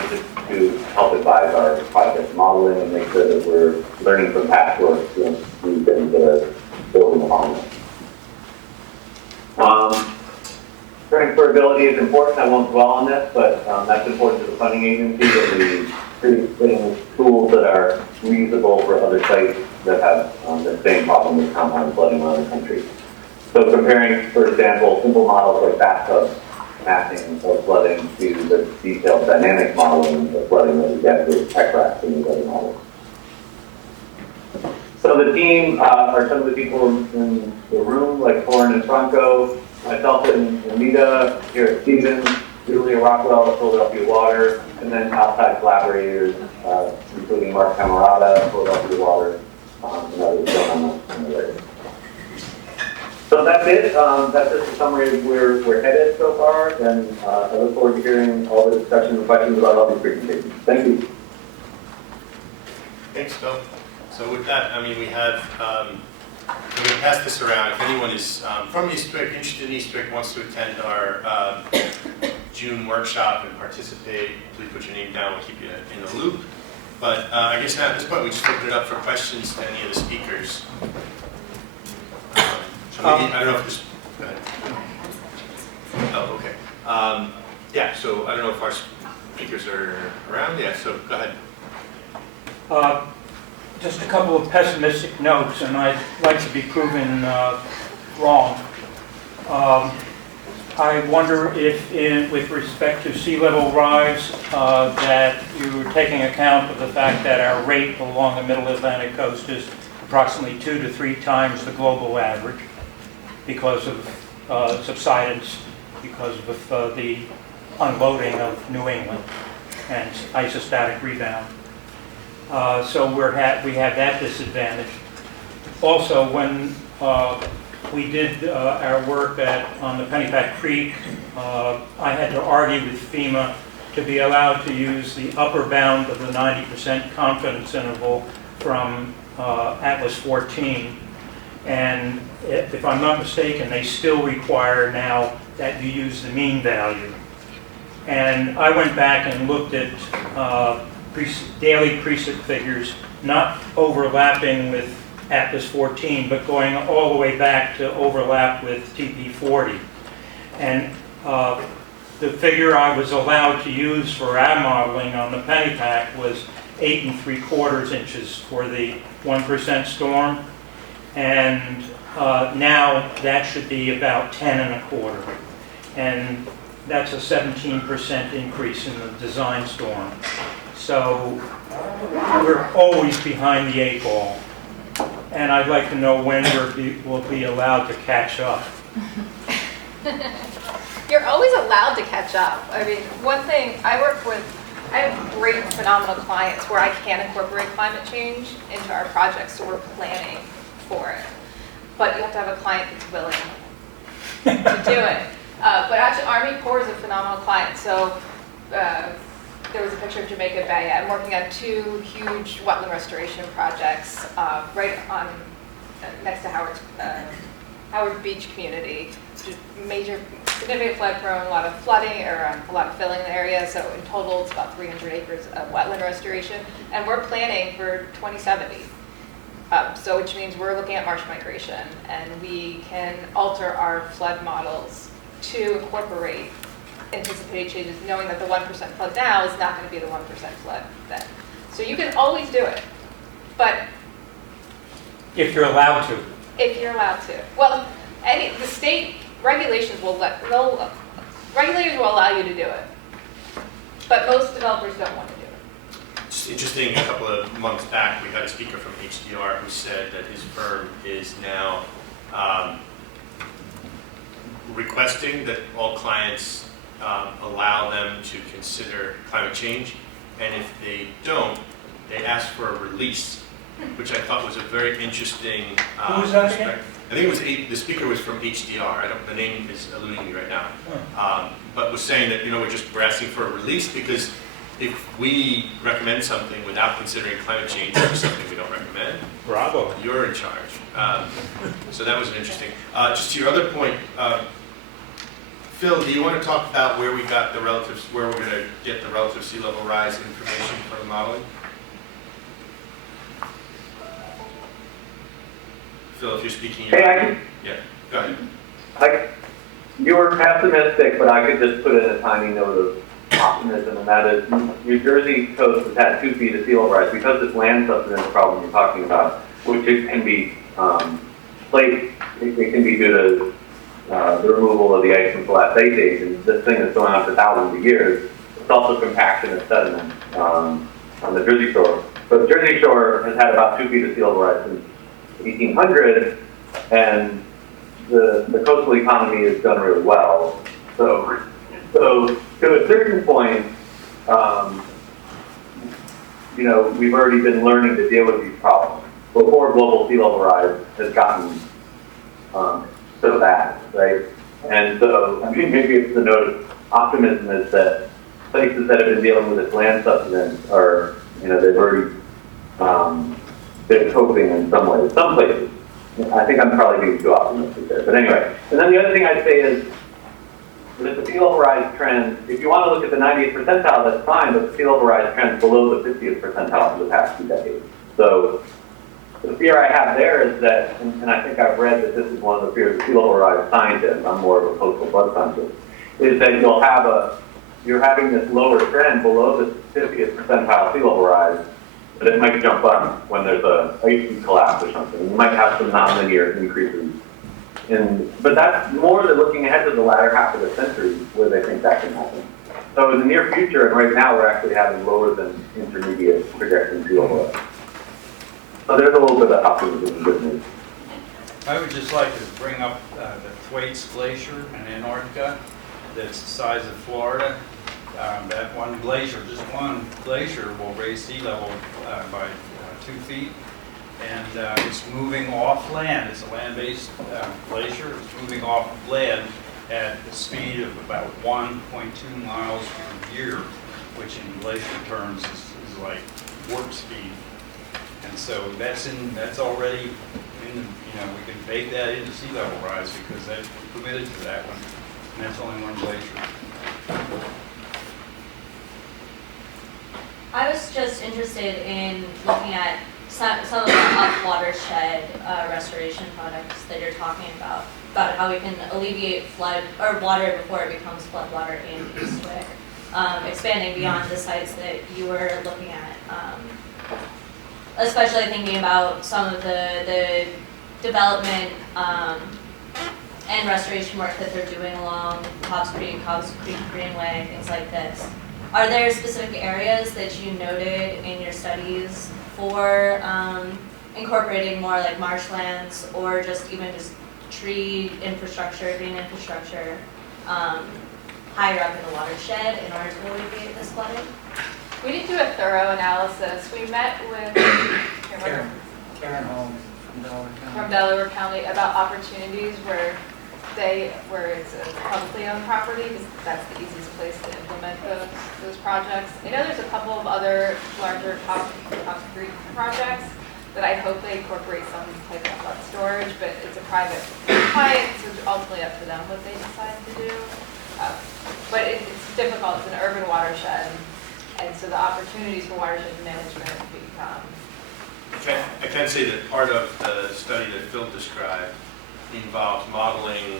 to help advise our project modeling and make sure that we're learning from past work to move into building upon it. Transferability is important. I won't dwell on this, but that's important to the funding agency that we create tools that are reusable for other sites that have the same problem with compound flooding around the country. So comparing, for example, simple models like bathtub mapping of flooding to the detailed dynamic modeling of flooding that we get with TechRACs and these other models. So the team are some of the people in the room, like Orton and Franco, myself and Anita here at Stevens, Julia Rockwell at Philadelphia Water, and then outside collaborators, including Mark Camarada, Philadelphia Water, and others on the list. So that's it. That's just a summary of where we're headed so far, and I look forward to hearing all the discussion and questions about all these presentations. Thank you. Thanks, Phil. So with that, I mean, we have, we're going to pass this around. If anyone is from Eastwick, interested in Eastwick, wants to attend our June workshop and participate, please put your name down. We'll keep you in the loop. But I guess now at this point, we just open it up for questions to any of the speakers. So maybe, I don't know if this, go ahead. Oh, okay. Yeah, so I don't know if our speakers are around. Yeah, so go ahead. Just a couple of pessimistic notes, and I'd like to be proven wrong. I wonder if, with respect to sea level rise, that you're taking account of the fact that our rate along the middle Atlantic coast is approximately 2 to 3 times the global average because of subsidence, because of the unloading of New England and isostatic rebound. So we have that disadvantage. Also, when we did our work on the Pennypack Creek, I had to argue with FEMA to be allowed to use the upper bound of the 90% confidence interval from Atlas 14. And if I'm not mistaken, they still require now that you use the mean value. And I went back and looked at daily precip figures, not overlapping with Atlas 14, but going all the way back to overlap with TP40. And the figure I was allowed to use for our modeling on the Pennypack was 8 3/4 inches for the 1% storm. And now that should be about 10 1/4. And that's a 17% increase in the design storm. So we're always behind the 8 ball. And I'd like to know when we'll be allowed to catch up. You're always allowed to catch up. I mean, one thing, I have great, phenomenal clients where I can incorporate climate change into our projects, so we're planning for it. But you have to have a client that's willing to do it. But actually, Army Corps is a phenomenal client. So there was a picture of Jamaica Bay. I'm working on 2 huge wetland restoration projects right on next to Howard Beach community. Just major, significant flood prone, a lot of flooding or a lot of filling in the area. So in total, it's about 300 acres of wetland restoration, and we're planning for 2070. So which means we're looking at marsh migration, and we can alter our flood models to incorporate anticipated changes, knowing that the 1% flood now is not going to be the 1% flood then. So you can always do it, but If you're allowed to. if you're allowed to. Well, the state regulations regulators will allow you to do it, but most developers don't want to do it. It's interesting, a couple of months back, we had a speaker from HDR who said that his firm is now requesting that all clients allow them to consider climate change, and if they don't, they ask for a release, which I thought was a very interesting Who was that again? I think it was the speaker was from HDR. The name is eluding me right now, but was saying that we're asking for a release because if we recommend something without considering climate change or something we don't recommend, Bravo. you're in charge. So that was an interesting. Just to your other point, Phil, do you want to talk about where we got the relatives, where we're going to get the relative sea level rise information for the modeling? Phil, if you're speaking, Hey, yeah, go ahead. You were pessimistic, but I could just put in a tiny note of optimism, and that is New Jersey coast has had 2 feet of sea level rise because this land subsidence problem you're talking about, which it can be it can be due to the removal of the ice from the last ice age, and this thing is going on for thousands of years. It's also compaction of sediment on the Jersey Shore. But the Jersey Shore has had about 2 feet of sea level rise since 1800, and the coastal economy has done really well. So to a certain point, we've already been learning to deal with these problems before global sea level rise has gotten so bad, right? And so, maybe it's the note of optimism is that places that have been dealing with this land subsidence are, they've already been coping in some ways. Some places. I think I'm probably being too optimistic there. But anyway, and then the other thing I'd say is that the sea level rise trend, if you want to look at the 90th percentile, that's fine, but the sea level rise trend is below the 50th percentile for the past 2 decades. So the fear I have there is that, and I think I've read that this is one of the fears of sea level rise scientists, I'm more of a coastal flood scientist, is that you're having this lower trend below the 50th percentile sea level rise, but it might jump up when there's a ice sheet collapse or something. You might have some nonlinear increases. But that's more than looking ahead to the latter half of the century where they think that can happen. So in the near future, and right now, we're actually having lower than intermediate projections sea level rise. So there's a little bit of optimism and good news. I would just like to bring up the Thwaites Glacier in Antarctica that's the size of Florida. That one glacier, just one glacier, will raise sea level by 2 feet. And it's moving off land. It's a land-based glacier. It's moving off land at the speed of about 1.2 miles per year, which in glacier terms is like warp speed. And so that's already in, we can bake that into sea level rise because we're committed to that one. And that's only one glacier. I was just interested in looking at some of the up-watershed restoration projects that you're talking about how we can alleviate flood or water before it becomes flood water in Eastwick, expanding beyond the sites that you were looking at, especially thinking about some of the development and restoration work that they're doing along Cobbs Creek Greenway, things like this. Are there specific areas that you noted in your studies for incorporating more like marshlands or just tree infrastructure, green infrastructure, higher up in the watershed in order to alleviate this flooding? We did do a thorough analysis. We met with Karen Holmes from Delaware County about opportunities where it's a publicly owned property, because that's the easiest place to implement those projects. I know there's a couple of other larger Cobbs Creek projects that I hope they incorporate some type of flood storage, but it's a private client, so it's ultimately up to them what they decide to do. But it's difficult. It's an urban watershed, and so the opportunities for watershed management become. I can say that part of the study that Phil described involves modeling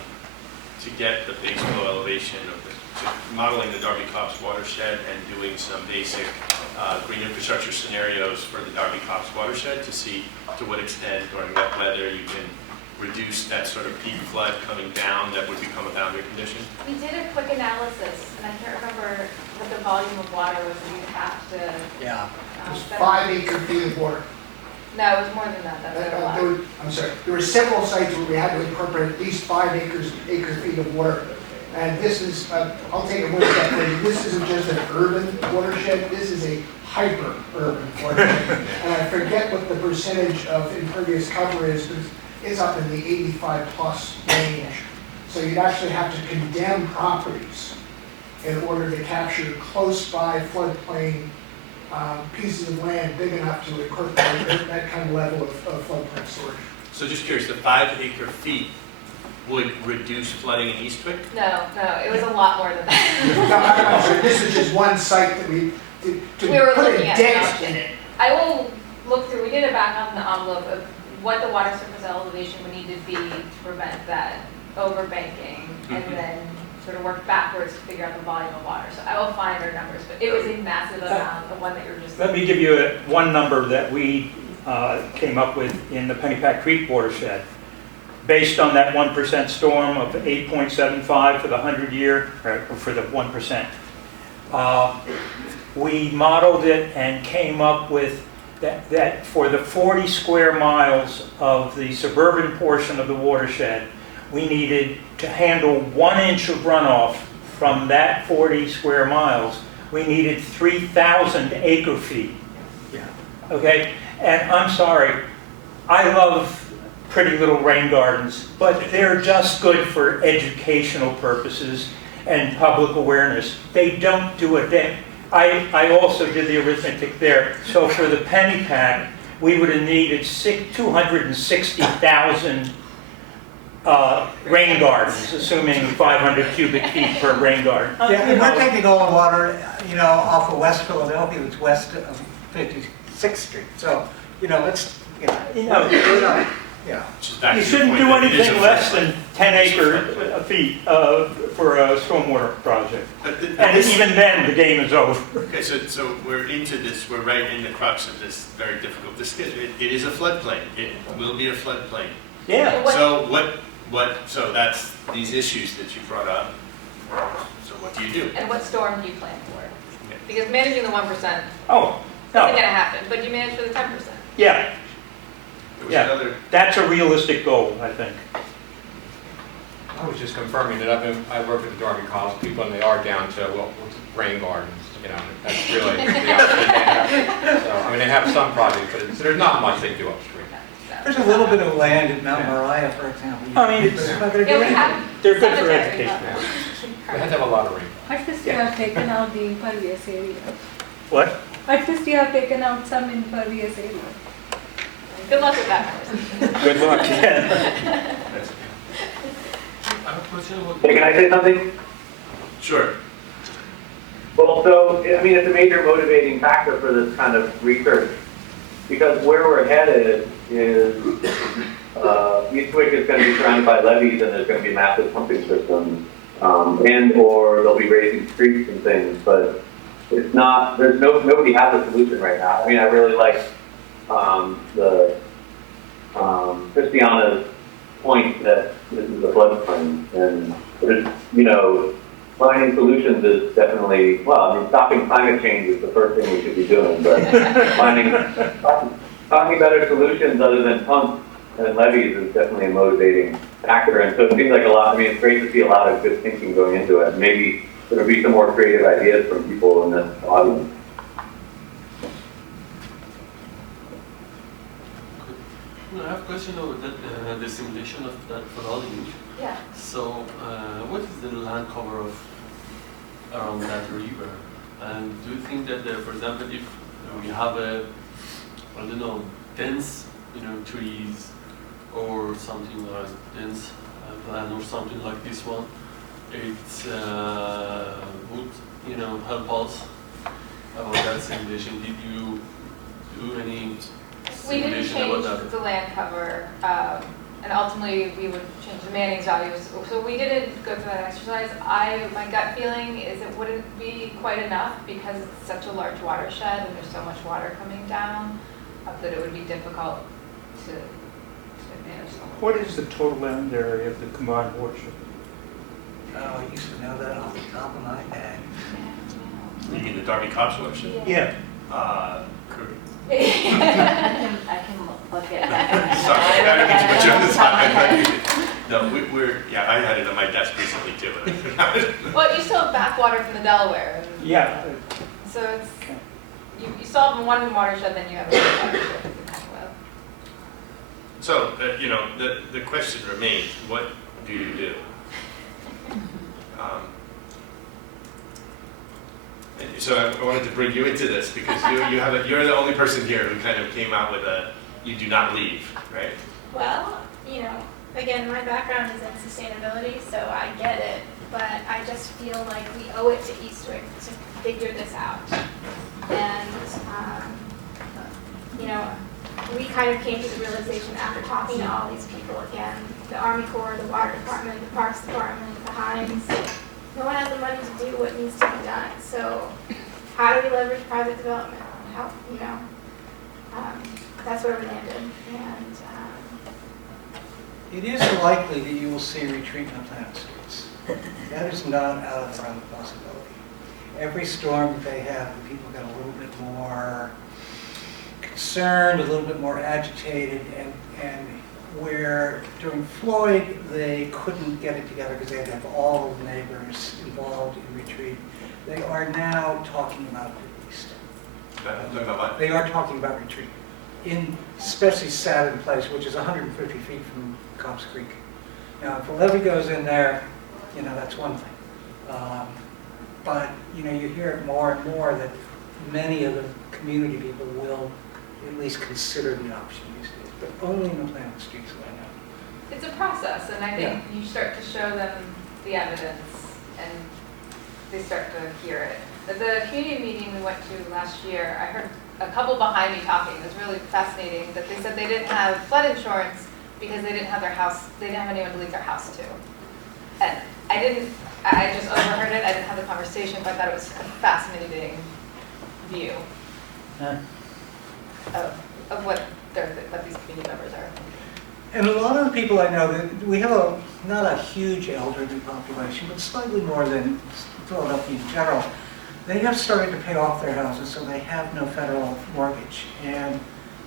to get the base flow elevation modeling the Darby-Cobbs watershed and doing some basic green infrastructure scenarios for the Darby-Cobbs watershed to see to what extent during wet weather you can reduce that sort of peak flood coming down that would become a boundary condition. We did a quick analysis, and I can't remember what the volume of water was that you'd have to. Yeah, it's 5 acre feet of water. No, it was more than that, that's a lot. I'm sorry, there were several sites where we had to incorporate at least 5 acre feet of water. And this is, I'll take it one step further, this isn't just an urban watershed, this is a hyper-urban watershed. And I forget what the percentage of impervious cover is, but it's up in the 85+ range. So you'd actually have to condemn properties in order to capture close by floodplain pieces of land big enough to incorporate that kind of level of floodplain storage. So just curious, the 5 acre feet would reduce flooding in Eastwick? No, it was a lot more than that. No, I'm sorry, this is just one site that we were put a looking at dent now. in it. I will look through, we did it back on the envelope of what the water surface elevation would need to be to prevent that overbanking, and then sort of work backwards to figure out the volume of water. So I will find our numbers, but it was a massive amount, the one that you were just. Let me give you one number that we came up with in the Pennypack Creek watershed. Based on that 1% storm of 8.75 for the 100-year, or for the 1%, we modeled it and came up with that for the 40 square miles of the suburban portion of the watershed, we needed to handle 1 inch of runoff from that 40 square miles. We needed 3,000 acre feet. Yeah. Okay, and I'm sorry, I love pretty little rain gardens, but they're just good for educational purposes and public awareness. They don't do a thing. I also did the arithmetic there. So for the Pennypack, we would have needed 260,000 rain gardens, assuming 500 cubic feet per rain garden. Yeah, and we're taking all the water, off of West Philadelphia, it's west of 56th Street. So, it's, yeah. You shouldn't do anything less than 10 acre feet for a stormwater project. And even then, the game is over. Okay, so we're into this, we're right in the crux of this very difficult discussion. It is a floodplain. It will be a floodplain. Yeah. So so that's these issues that you brought up. So what do you do? And what storm do you plan for? Because managing the 1% Oh, isn't no. going to happen, but you manage for the 10%. Yeah. There was Yeah. another. That's a realistic goal, I think. I was just confirming that I work with the Darby College people, and they are down to rain gardens. That's really the option they have. So they have some projects, but there's not much they do upstream. There's a little bit of land in Mount Moriah, for example. I mean, It's not gonna do Yeah, we anything. have They're good for cemeteries, education. They have to have a lot of rain. At least you have taken out the impervious area. What? At least you have taken out some impervious area. Good luck with that conversation. Good luck, yeah. Hey, can I say something? Sure. Well, so, it's a major motivating factor for this kind of research, because where we're headed is Eastwick is going to be surrounded by levees, and there's going to be massive pumping systems, or they'll be raising streets and things, but it's not, nobody has a solution right now. I really like Christiana's point that this is a floodplain, and finding solutions is definitely, stopping climate change is the first thing we should be doing, but finding better solutions other than pumps and levees is definitely a motivating factor. And so it seems like it's great to see a lot of good thinking going into it. Maybe there will be some more creative ideas from people in this audience. I have a question about that, the simulation of that flooding. Yeah. So, what is the land cover of around that river? And do you think that, for example, if we have dense, trees or something like dense plant or something like this one, it would, help us about that simulation? Did you do any? We didn't change the land cover, and ultimately we would change the Manning's values. So we didn't go through that exercise. My gut feeling is it wouldn't be quite enough because it's such a large watershed and there's so much water coming down that it would be difficult to manage. What is the total land area of the combined watershed? Oh, I used to know that off the top of my head. You mean the Darby Cops watershed? Yeah. I can look at that. Sorry, I don't get too much on this topic. No, I had it on my desk recently too. And I couldn't have it. Well, you still have backwater from the Delaware. Yeah, So it's, you still have one watershed, then you have another watershed that you talk about. So, the question remains, what do you do? And so I wanted to bring you into this because you're the only person here who kind of came out with you do not leave, right? Well, again, my background is in sustainability, so I get it, but I just feel like we owe it to Eastwick to figure this out. And, we kind of came to the realization after talking to all these people again, the Army Corps, the Water Department, the Parks Department, the Heinz, no one has the money to do what needs to be done. So how do we leverage private development? How, that's where we landed. And It is likely that you will see retreat in the planet streets. That is not out of the realm of possibility. Every storm that they have, the people get a little bit more concerned, a little bit more agitated, and where during Floyd they couldn't get it together because they had to have all of the neighbors involved in retreat, they are now talking about release. They are talking about retreat, especially Saturn Place, which is 150 feet from Cobbs Creek. Now, if a levee goes in there, that's one thing. But you hear it more and more that many of the community people will at least consider the option these days, but only in the planet streets right now. It's a process, and I think you start to show them the evidence, and they start to hear it. At the community meeting we went to last year, I heard a couple behind me talking. It was really fascinating that they said they didn't have flood insurance because they didn't have their house, they didn't have anyone to leave their house to. And I just overheard it, I didn't have the conversation, but I thought it was a fascinating view of what these community members are. And a lot of the people I know, we have not a huge elderly population, but slightly more than Philadelphia in general. They have started to pay off their houses, so they have no federal mortgage and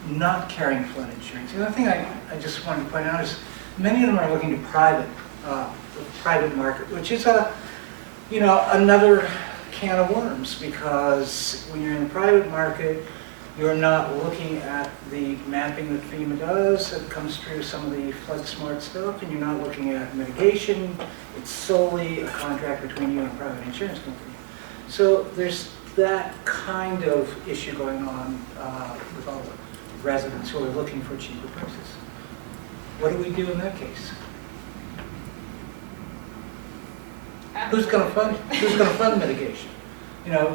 not carrying flood insurance. The other thing I just wanted to point out is many of them are looking to the private market, which is another can of worms, because when you're in the private market, you're not looking at the mapping that FEMA does that comes through some of the flood smart stuff, and you're not looking at mitigation. It's solely a contract between you and a private insurance company. So there's that kind of issue going on with all the residents who are looking for cheaper prices. What do we do in that case? Who's going to fund mitigation?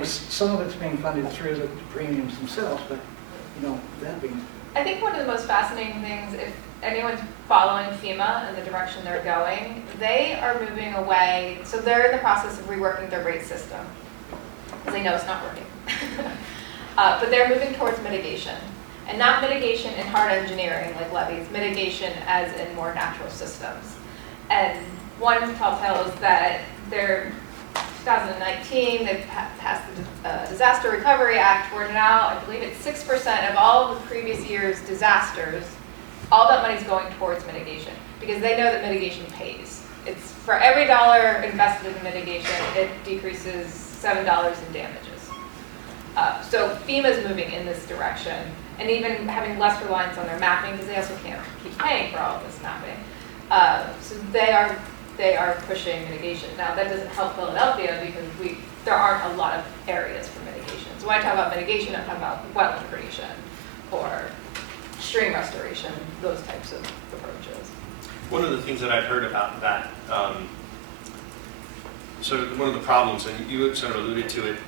Some of it's being funded through the premiums themselves, but that being. I think one of the most fascinating things, if anyone's following FEMA and the direction they're going, they are moving away. So they're in the process of reworking their rate system because they know it's not working. But they're moving towards mitigation, and not mitigation in hard engineering like levees, mitigation as in more natural systems. And one telltale is that they're 2019, they've passed the Disaster Recovery Act, where now I believe it's 6% of all of the previous year's disasters, all that money's going towards mitigation, because they know that mitigation pays. It's for every dollar invested in mitigation, it decreases $7 in damages. So FEMA's moving in this direction, and even having less reliance on their mapping, because they also can't keep paying for all of this mapping. So they are pushing mitigation. Now, that doesn't help Philadelphia because there aren't a lot of areas for mitigation. So when I talk about mitigation, I'm talking about wetland creation or stream restoration, those types of approaches. One of the things that I've heard about that, so one of the problems, and you sort of alluded to it,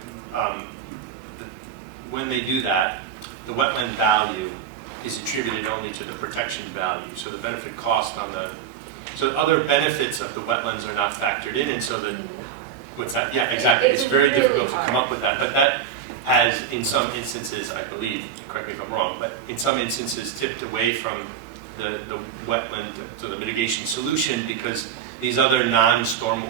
when they do that, the wetland value is attributed only to the protection value. So the benefit cost so other benefits of the wetlands are not factored in, and so what's that? Yeah, exactly. It's very really difficult hard to come up with that. But that has, in some instances, I believe, correct me if I'm wrong, but in some instances tipped away from the wetland to the mitigation solution, because these other non-sort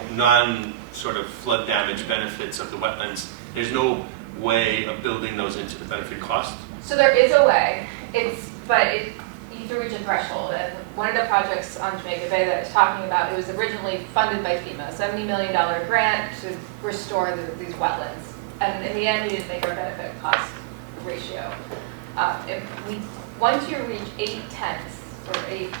of flood damage benefits of the wetlands, there's no way of building those into the benefit cost? So there is a way, you threw reach a threshold, and one of the projects on Jamaica Bay that I was talking about, it was originally funded by FEMA, a $70 million grant to restore these wetlands. And in the end, we didn't make our benefit cost ratio. Once you reach 0.8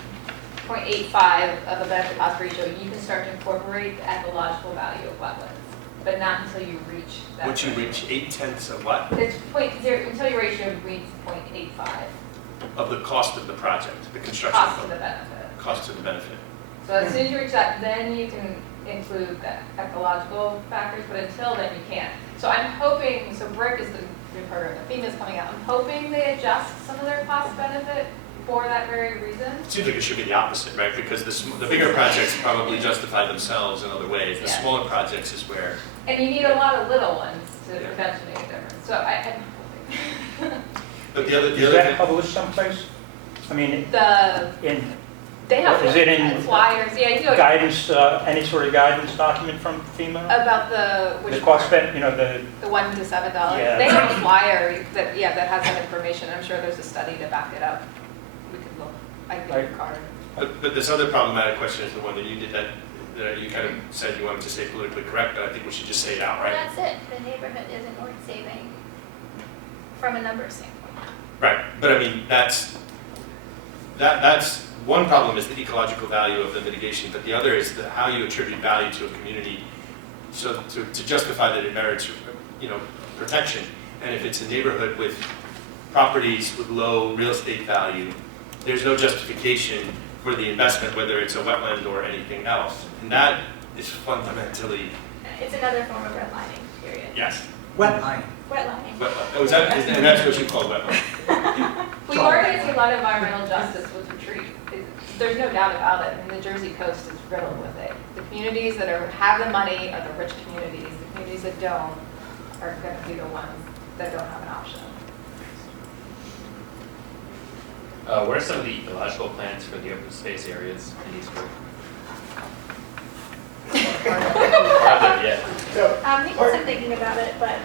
or 8.85 of a benefit cost ratio, you can start to incorporate the ecological value of wetlands, but not until you reach that. Once you reach 0.8 of what? It's 0.0 until your ratio reaches 0.85. Of the cost of the project, the construction. Cost of the benefit. Cost of the benefit. So as soon as you reach that, then you can include the ecological factors, but until then you can't. So I'm hoping, so BRIC is the new program that FEMA's coming out, I'm hoping they adjust some of their cost benefit for that very reason. It seems like it should be the opposite, right? Because the bigger projects probably justify themselves in other ways. The Yeah. smaller projects is where. And you need a lot of little ones to potentially make a difference. So I'm hoping. But the other Is that published someplace? I mean, They have is it in flyers, yeah, you can go guidance, any sort of guidance document from FEMA? about The which cost part? spent, the The $1 to $7. Yeah. They have a flyer that has that information. I'm sure there's a study to back it up. We could look. I can get your card. But this other problematic question is the one that you did that you kind of said you wanted to say politically correct, but I think we should just say it out, Well, right? that's it. The neighborhood isn't worth saving from a numbers standpoint. Right, but I mean, that's one problem is the ecological value of the mitigation, but the other is how you attribute value to a community so to justify that it merits, protection. And if it's a neighborhood with properties with low real estate value, there's no justification for the investment, whether it's a wetland or anything else. And that is fundamentally. It's another form of redlining, period. Yes. Wetlining. Wetlining. Wetland. And that's what you call wetland. We are going to see a lot of environmental justice with retreat. There's no doubt about it. I mean, the Jersey coast is riddled with it. The communities that have the money are the rich communities. The communities that don't are going to be the ones that don't have an option. What are some of the ecological plans for the open space areas in Eastwick? I'm thinking about it, but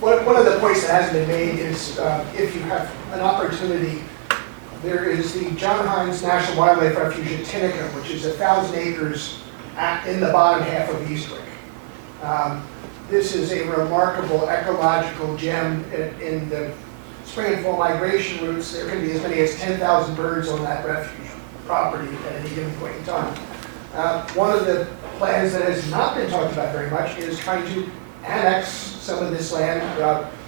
One of the points that hasn't been made is if you have an opportunity, there is the John Heinz National Wildlife Refuge at Tinicum, which is 1,000 acres in the bottom half of Eastwick. This is a remarkable ecological gem in the spring and fall migration routes. There can be as many as 10,000 birds on that refuge property at any given point in time. One of the plans that has not been talked about very much is trying to annex some of this land.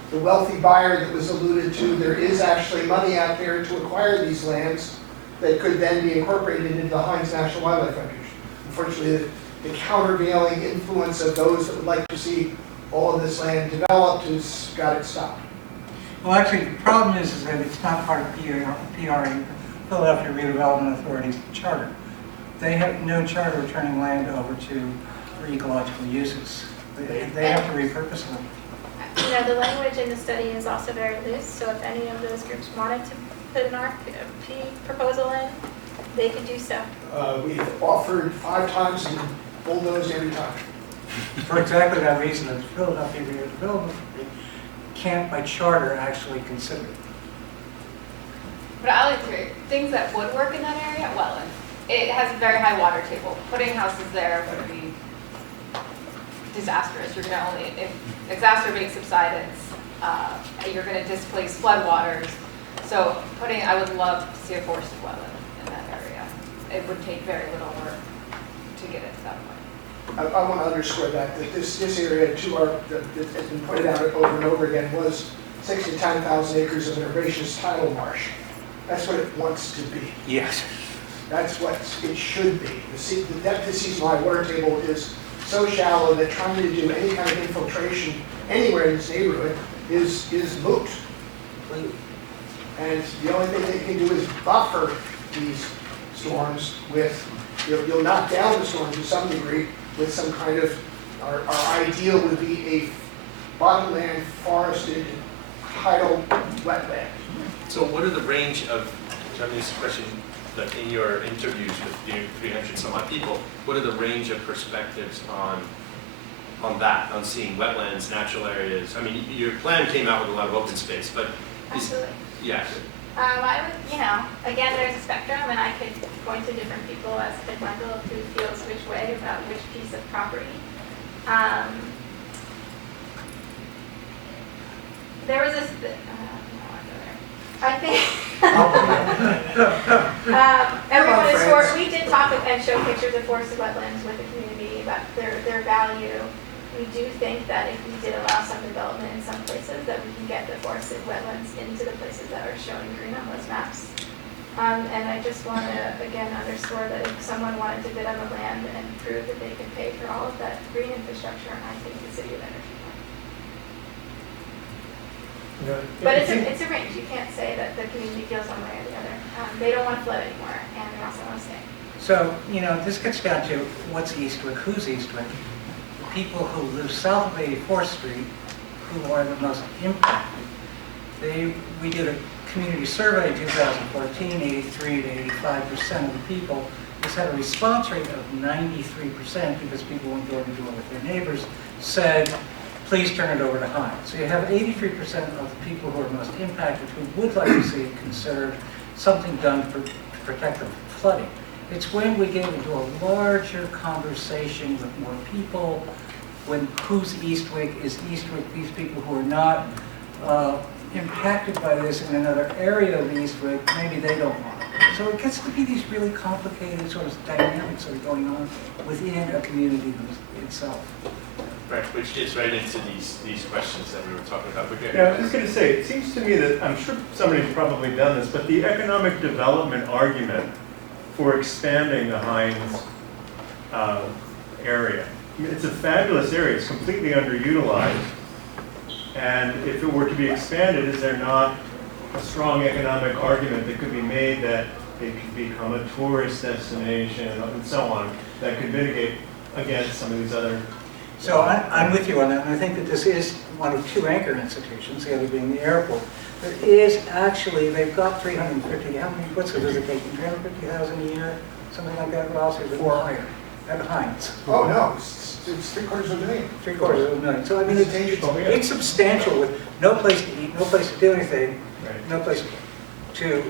The wealthy buyer that was alluded to, there is actually money out there to acquire these lands that could then be incorporated into the Heinz National Wildlife Refuge. Unfortunately, the countervailing influence of those that would like to see all of this land developed has got it stopped. Well, actually, the problem is that it's not part of PRA, Philadelphia Redevelopment Authority's charter. They have no charter turning land over for ecological uses. They have to repurpose them. the language in the study is also very loose. So if any of those groups wanted to put an RFP proposal in, they could do so. We've offered 5 times and bulldozed every time. For exactly that reason, the Philadelphia Redevelopment Authority can't, by charter, actually consider it. But I like to things that would work in that area, wetlands. It has a very high water table. Putting houses there would be disastrous. You're going to only exacerbate subsidence. You're going to displace floodwaters. So I would love to see a forested wetland in that area. It would take very little work to get it to that point. I want to underscore that this area, that has been pointed out over and over again, was 6,000 to 10,000 acres of an herbaceous tidal marsh. That's what it wants to be. Yes. That's what it should be. The depth of the seasonal high water table is so shallow that trying to do any kind of infiltration anywhere in this neighborhood is moot. And the only thing they can do is buffer these storms with, you'll knock down the storms to some degree with some kind of, our ideal would be a bottomland forested tidal wetland. So what are the range of, I mean, this question, like in your interviews with 300 some odd people, what are the range of perspectives on that, on seeing wetlands, natural areas? I mean, your plan came out with a lot of open space, but Absolutely. yeah. I would, again, there's a spectrum, and I could point to different people as a bundle of who feels which way about which piece of property. There was this, I think, everyone is for, we did talk and show pictures of forested wetlands with the community about their value. We do think that if we did allow some development in some places, that we can get the forested wetlands into the places that are shown in green on those maps. And I just want to, again, underscore that if someone wanted to bid on the land and prove that they could pay for all of that green infrastructure, I think the city of energy can. But it's a range. You can't say that the community feels one way or the other. They don't want to flood anymore, and they also want to stay. So, this gets down to what's Eastwick, who's Eastwick? People who live south of 84th Street, who are the most impacted. We did a community survey in 2014, 83 to 85% of the people. This had a response rate of 93% because people went door to door with their neighbors, said, please turn it over to Heinz. So you have 83% of the people who are most impacted who would like to see considered something done to protect them from flooding. It's when we get into a larger conversation with more people, when who's Eastwick, is Eastwick these people who are not impacted by this in another area of Eastwick, maybe they don't want it. So it gets to be these really complicated sort of dynamics that are going on within a community itself. Right, which gets right into these questions that we were talking about. Yeah, I was just going to say, it seems to me that, I'm sure somebody's probably done this, but the economic development argument for expanding the Heinz area. I mean, it's a fabulous area, it's completely underutilized. And if it were to be expanded, is there not a strong economic argument that could be made that it could become a tourist destination and so on, that could mitigate against some of these other... So I'm with you on that, and I think that this is one of two anchor institutions, the other being the airport. There is actually, they've got 350, what's the visitation, 350,000 a year? Something like that, Ross, or is it higher? At Heinz. Oh, no, it's $750,000. $750,000. So I mean, it's substantial with no place to eat, no place to do anything, no place to,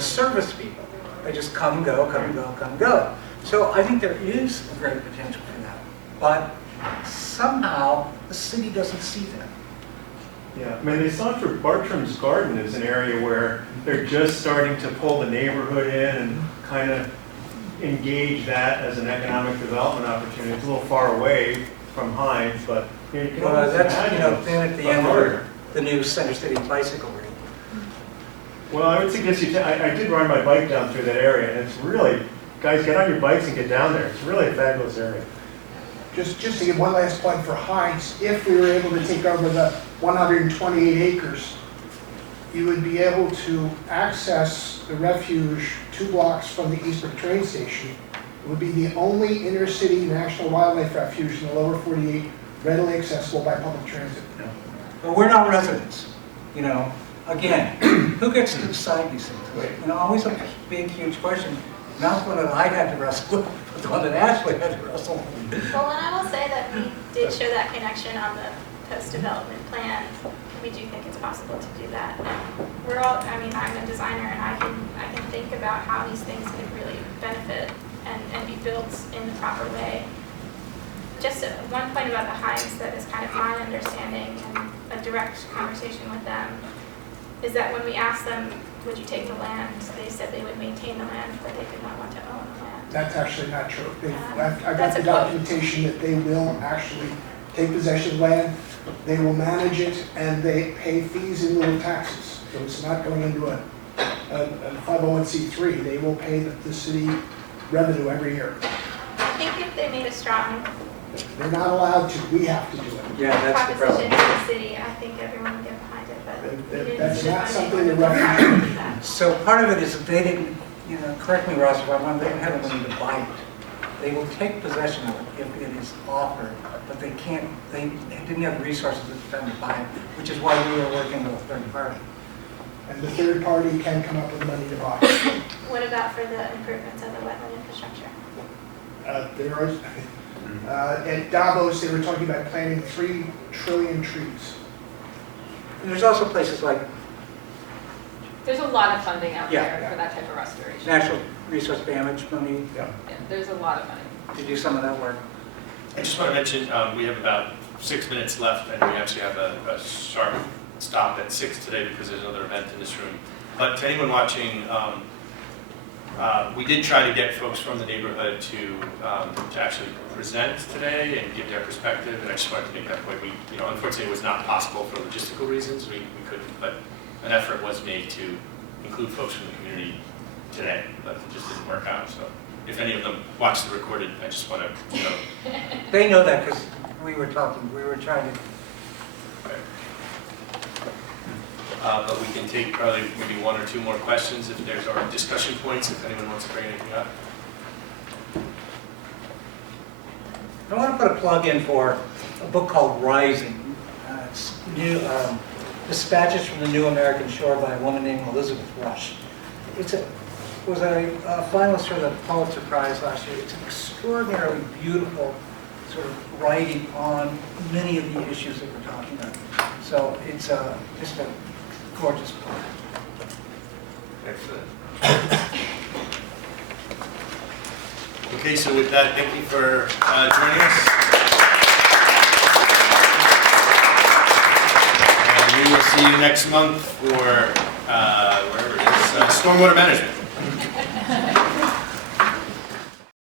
service people. They just come and go, come and go, come and go. So I think there is a great potential for that. But somehow the city doesn't see that. Yeah, I mean, they saw for Bartram's Garden as an area where they're just starting to pull the neighborhood in and kind of engage that as an economic development opportunity. It's a little far away from Heinz, but you can almost that's imagine then at the end of the new Center City bicycle route. Well, I would suggest I did ride my bike down through that area, and it's really, guys, get on your bikes and get down there. It's really a fabulous area. Just to give one last point for Heinz, if we were able to take over the 128 acres, you would be able to access the refuge 2 blocks from the Eastwick train station. It would be the only inner-city national wildlife refuge in the lower 48 readily accessible by public transit. But we're not residents, Again, who gets to decide these things? Always a big, huge question. Not one that I had to wrestle with, but the one that Ashley had to wrestle with. Well, and I will say that we did show that connection on the post-development plan. We do think it's possible to do that. I'm a designer, and I can think about how these things could really benefit and be built in the proper way. Just one point about the Heinz that is kind of my understanding and a direct conversation with them is that when we asked them, would you take the land, they said they would maintain the land, but they did not want to own the land. That's actually not true. I got the documentation that they will actually take possession of land, they will manage it, and they pay fees in lieu of taxes. So it's not going into a 501c3. They will pay the city revenue every year. I think if they made a strong They're not allowed to. We have to do it. Yeah, that's the problem. proposition to the city, I think everyone would get behind it, but we didn't That's see the not funding something the required to refuge. do that. So part of it is that they didn't, correct me, Ross, if I'm wrong, they don't have the money to buy it. They will take possession of it if it is offered, but they didn't have the resources at the time to buy it, which is why we were working with a third party. And the third party can come up with the money to buy. What about for the improvements of the wetland infrastructure? At Davos, they were talking about planting 3 trillion trees. And there's also places like There's a lot of funding out Yeah. there for that type of restoration. natural resource damage money Yeah, there's a lot of money. to do some of that work. I just want to mention, we have about 6 minutes left, and we actually have a sharp stop at 6 today because there's another event in this room. But to anyone watching, we did try to get folks from the neighborhood to actually present today and give their perspective, and I just wanted to make that point. Unfortunately, it was not possible for logistical reasons. We couldn't, but an effort was made to include folks from the community today, but it just didn't work out. So if any of them watch the recorded, I just want to, They know that because we were trying to. But we can take probably maybe 1 or 2 more questions if there's our discussion points, if anyone wants to bring anything up. I want to put a plug in for a book called Rising. It's new, Dispatches from the New American Shore by a woman named Elizabeth Rush. It was a finalist for the Pulitzer Prize last year. It's an extraordinarily beautiful sort of writing on many of the issues that we're talking about. So it's just a gorgeous book. Excellent. Okay, so with that, thank you for joining us. And we will see you next month for, wherever it is, stormwater management.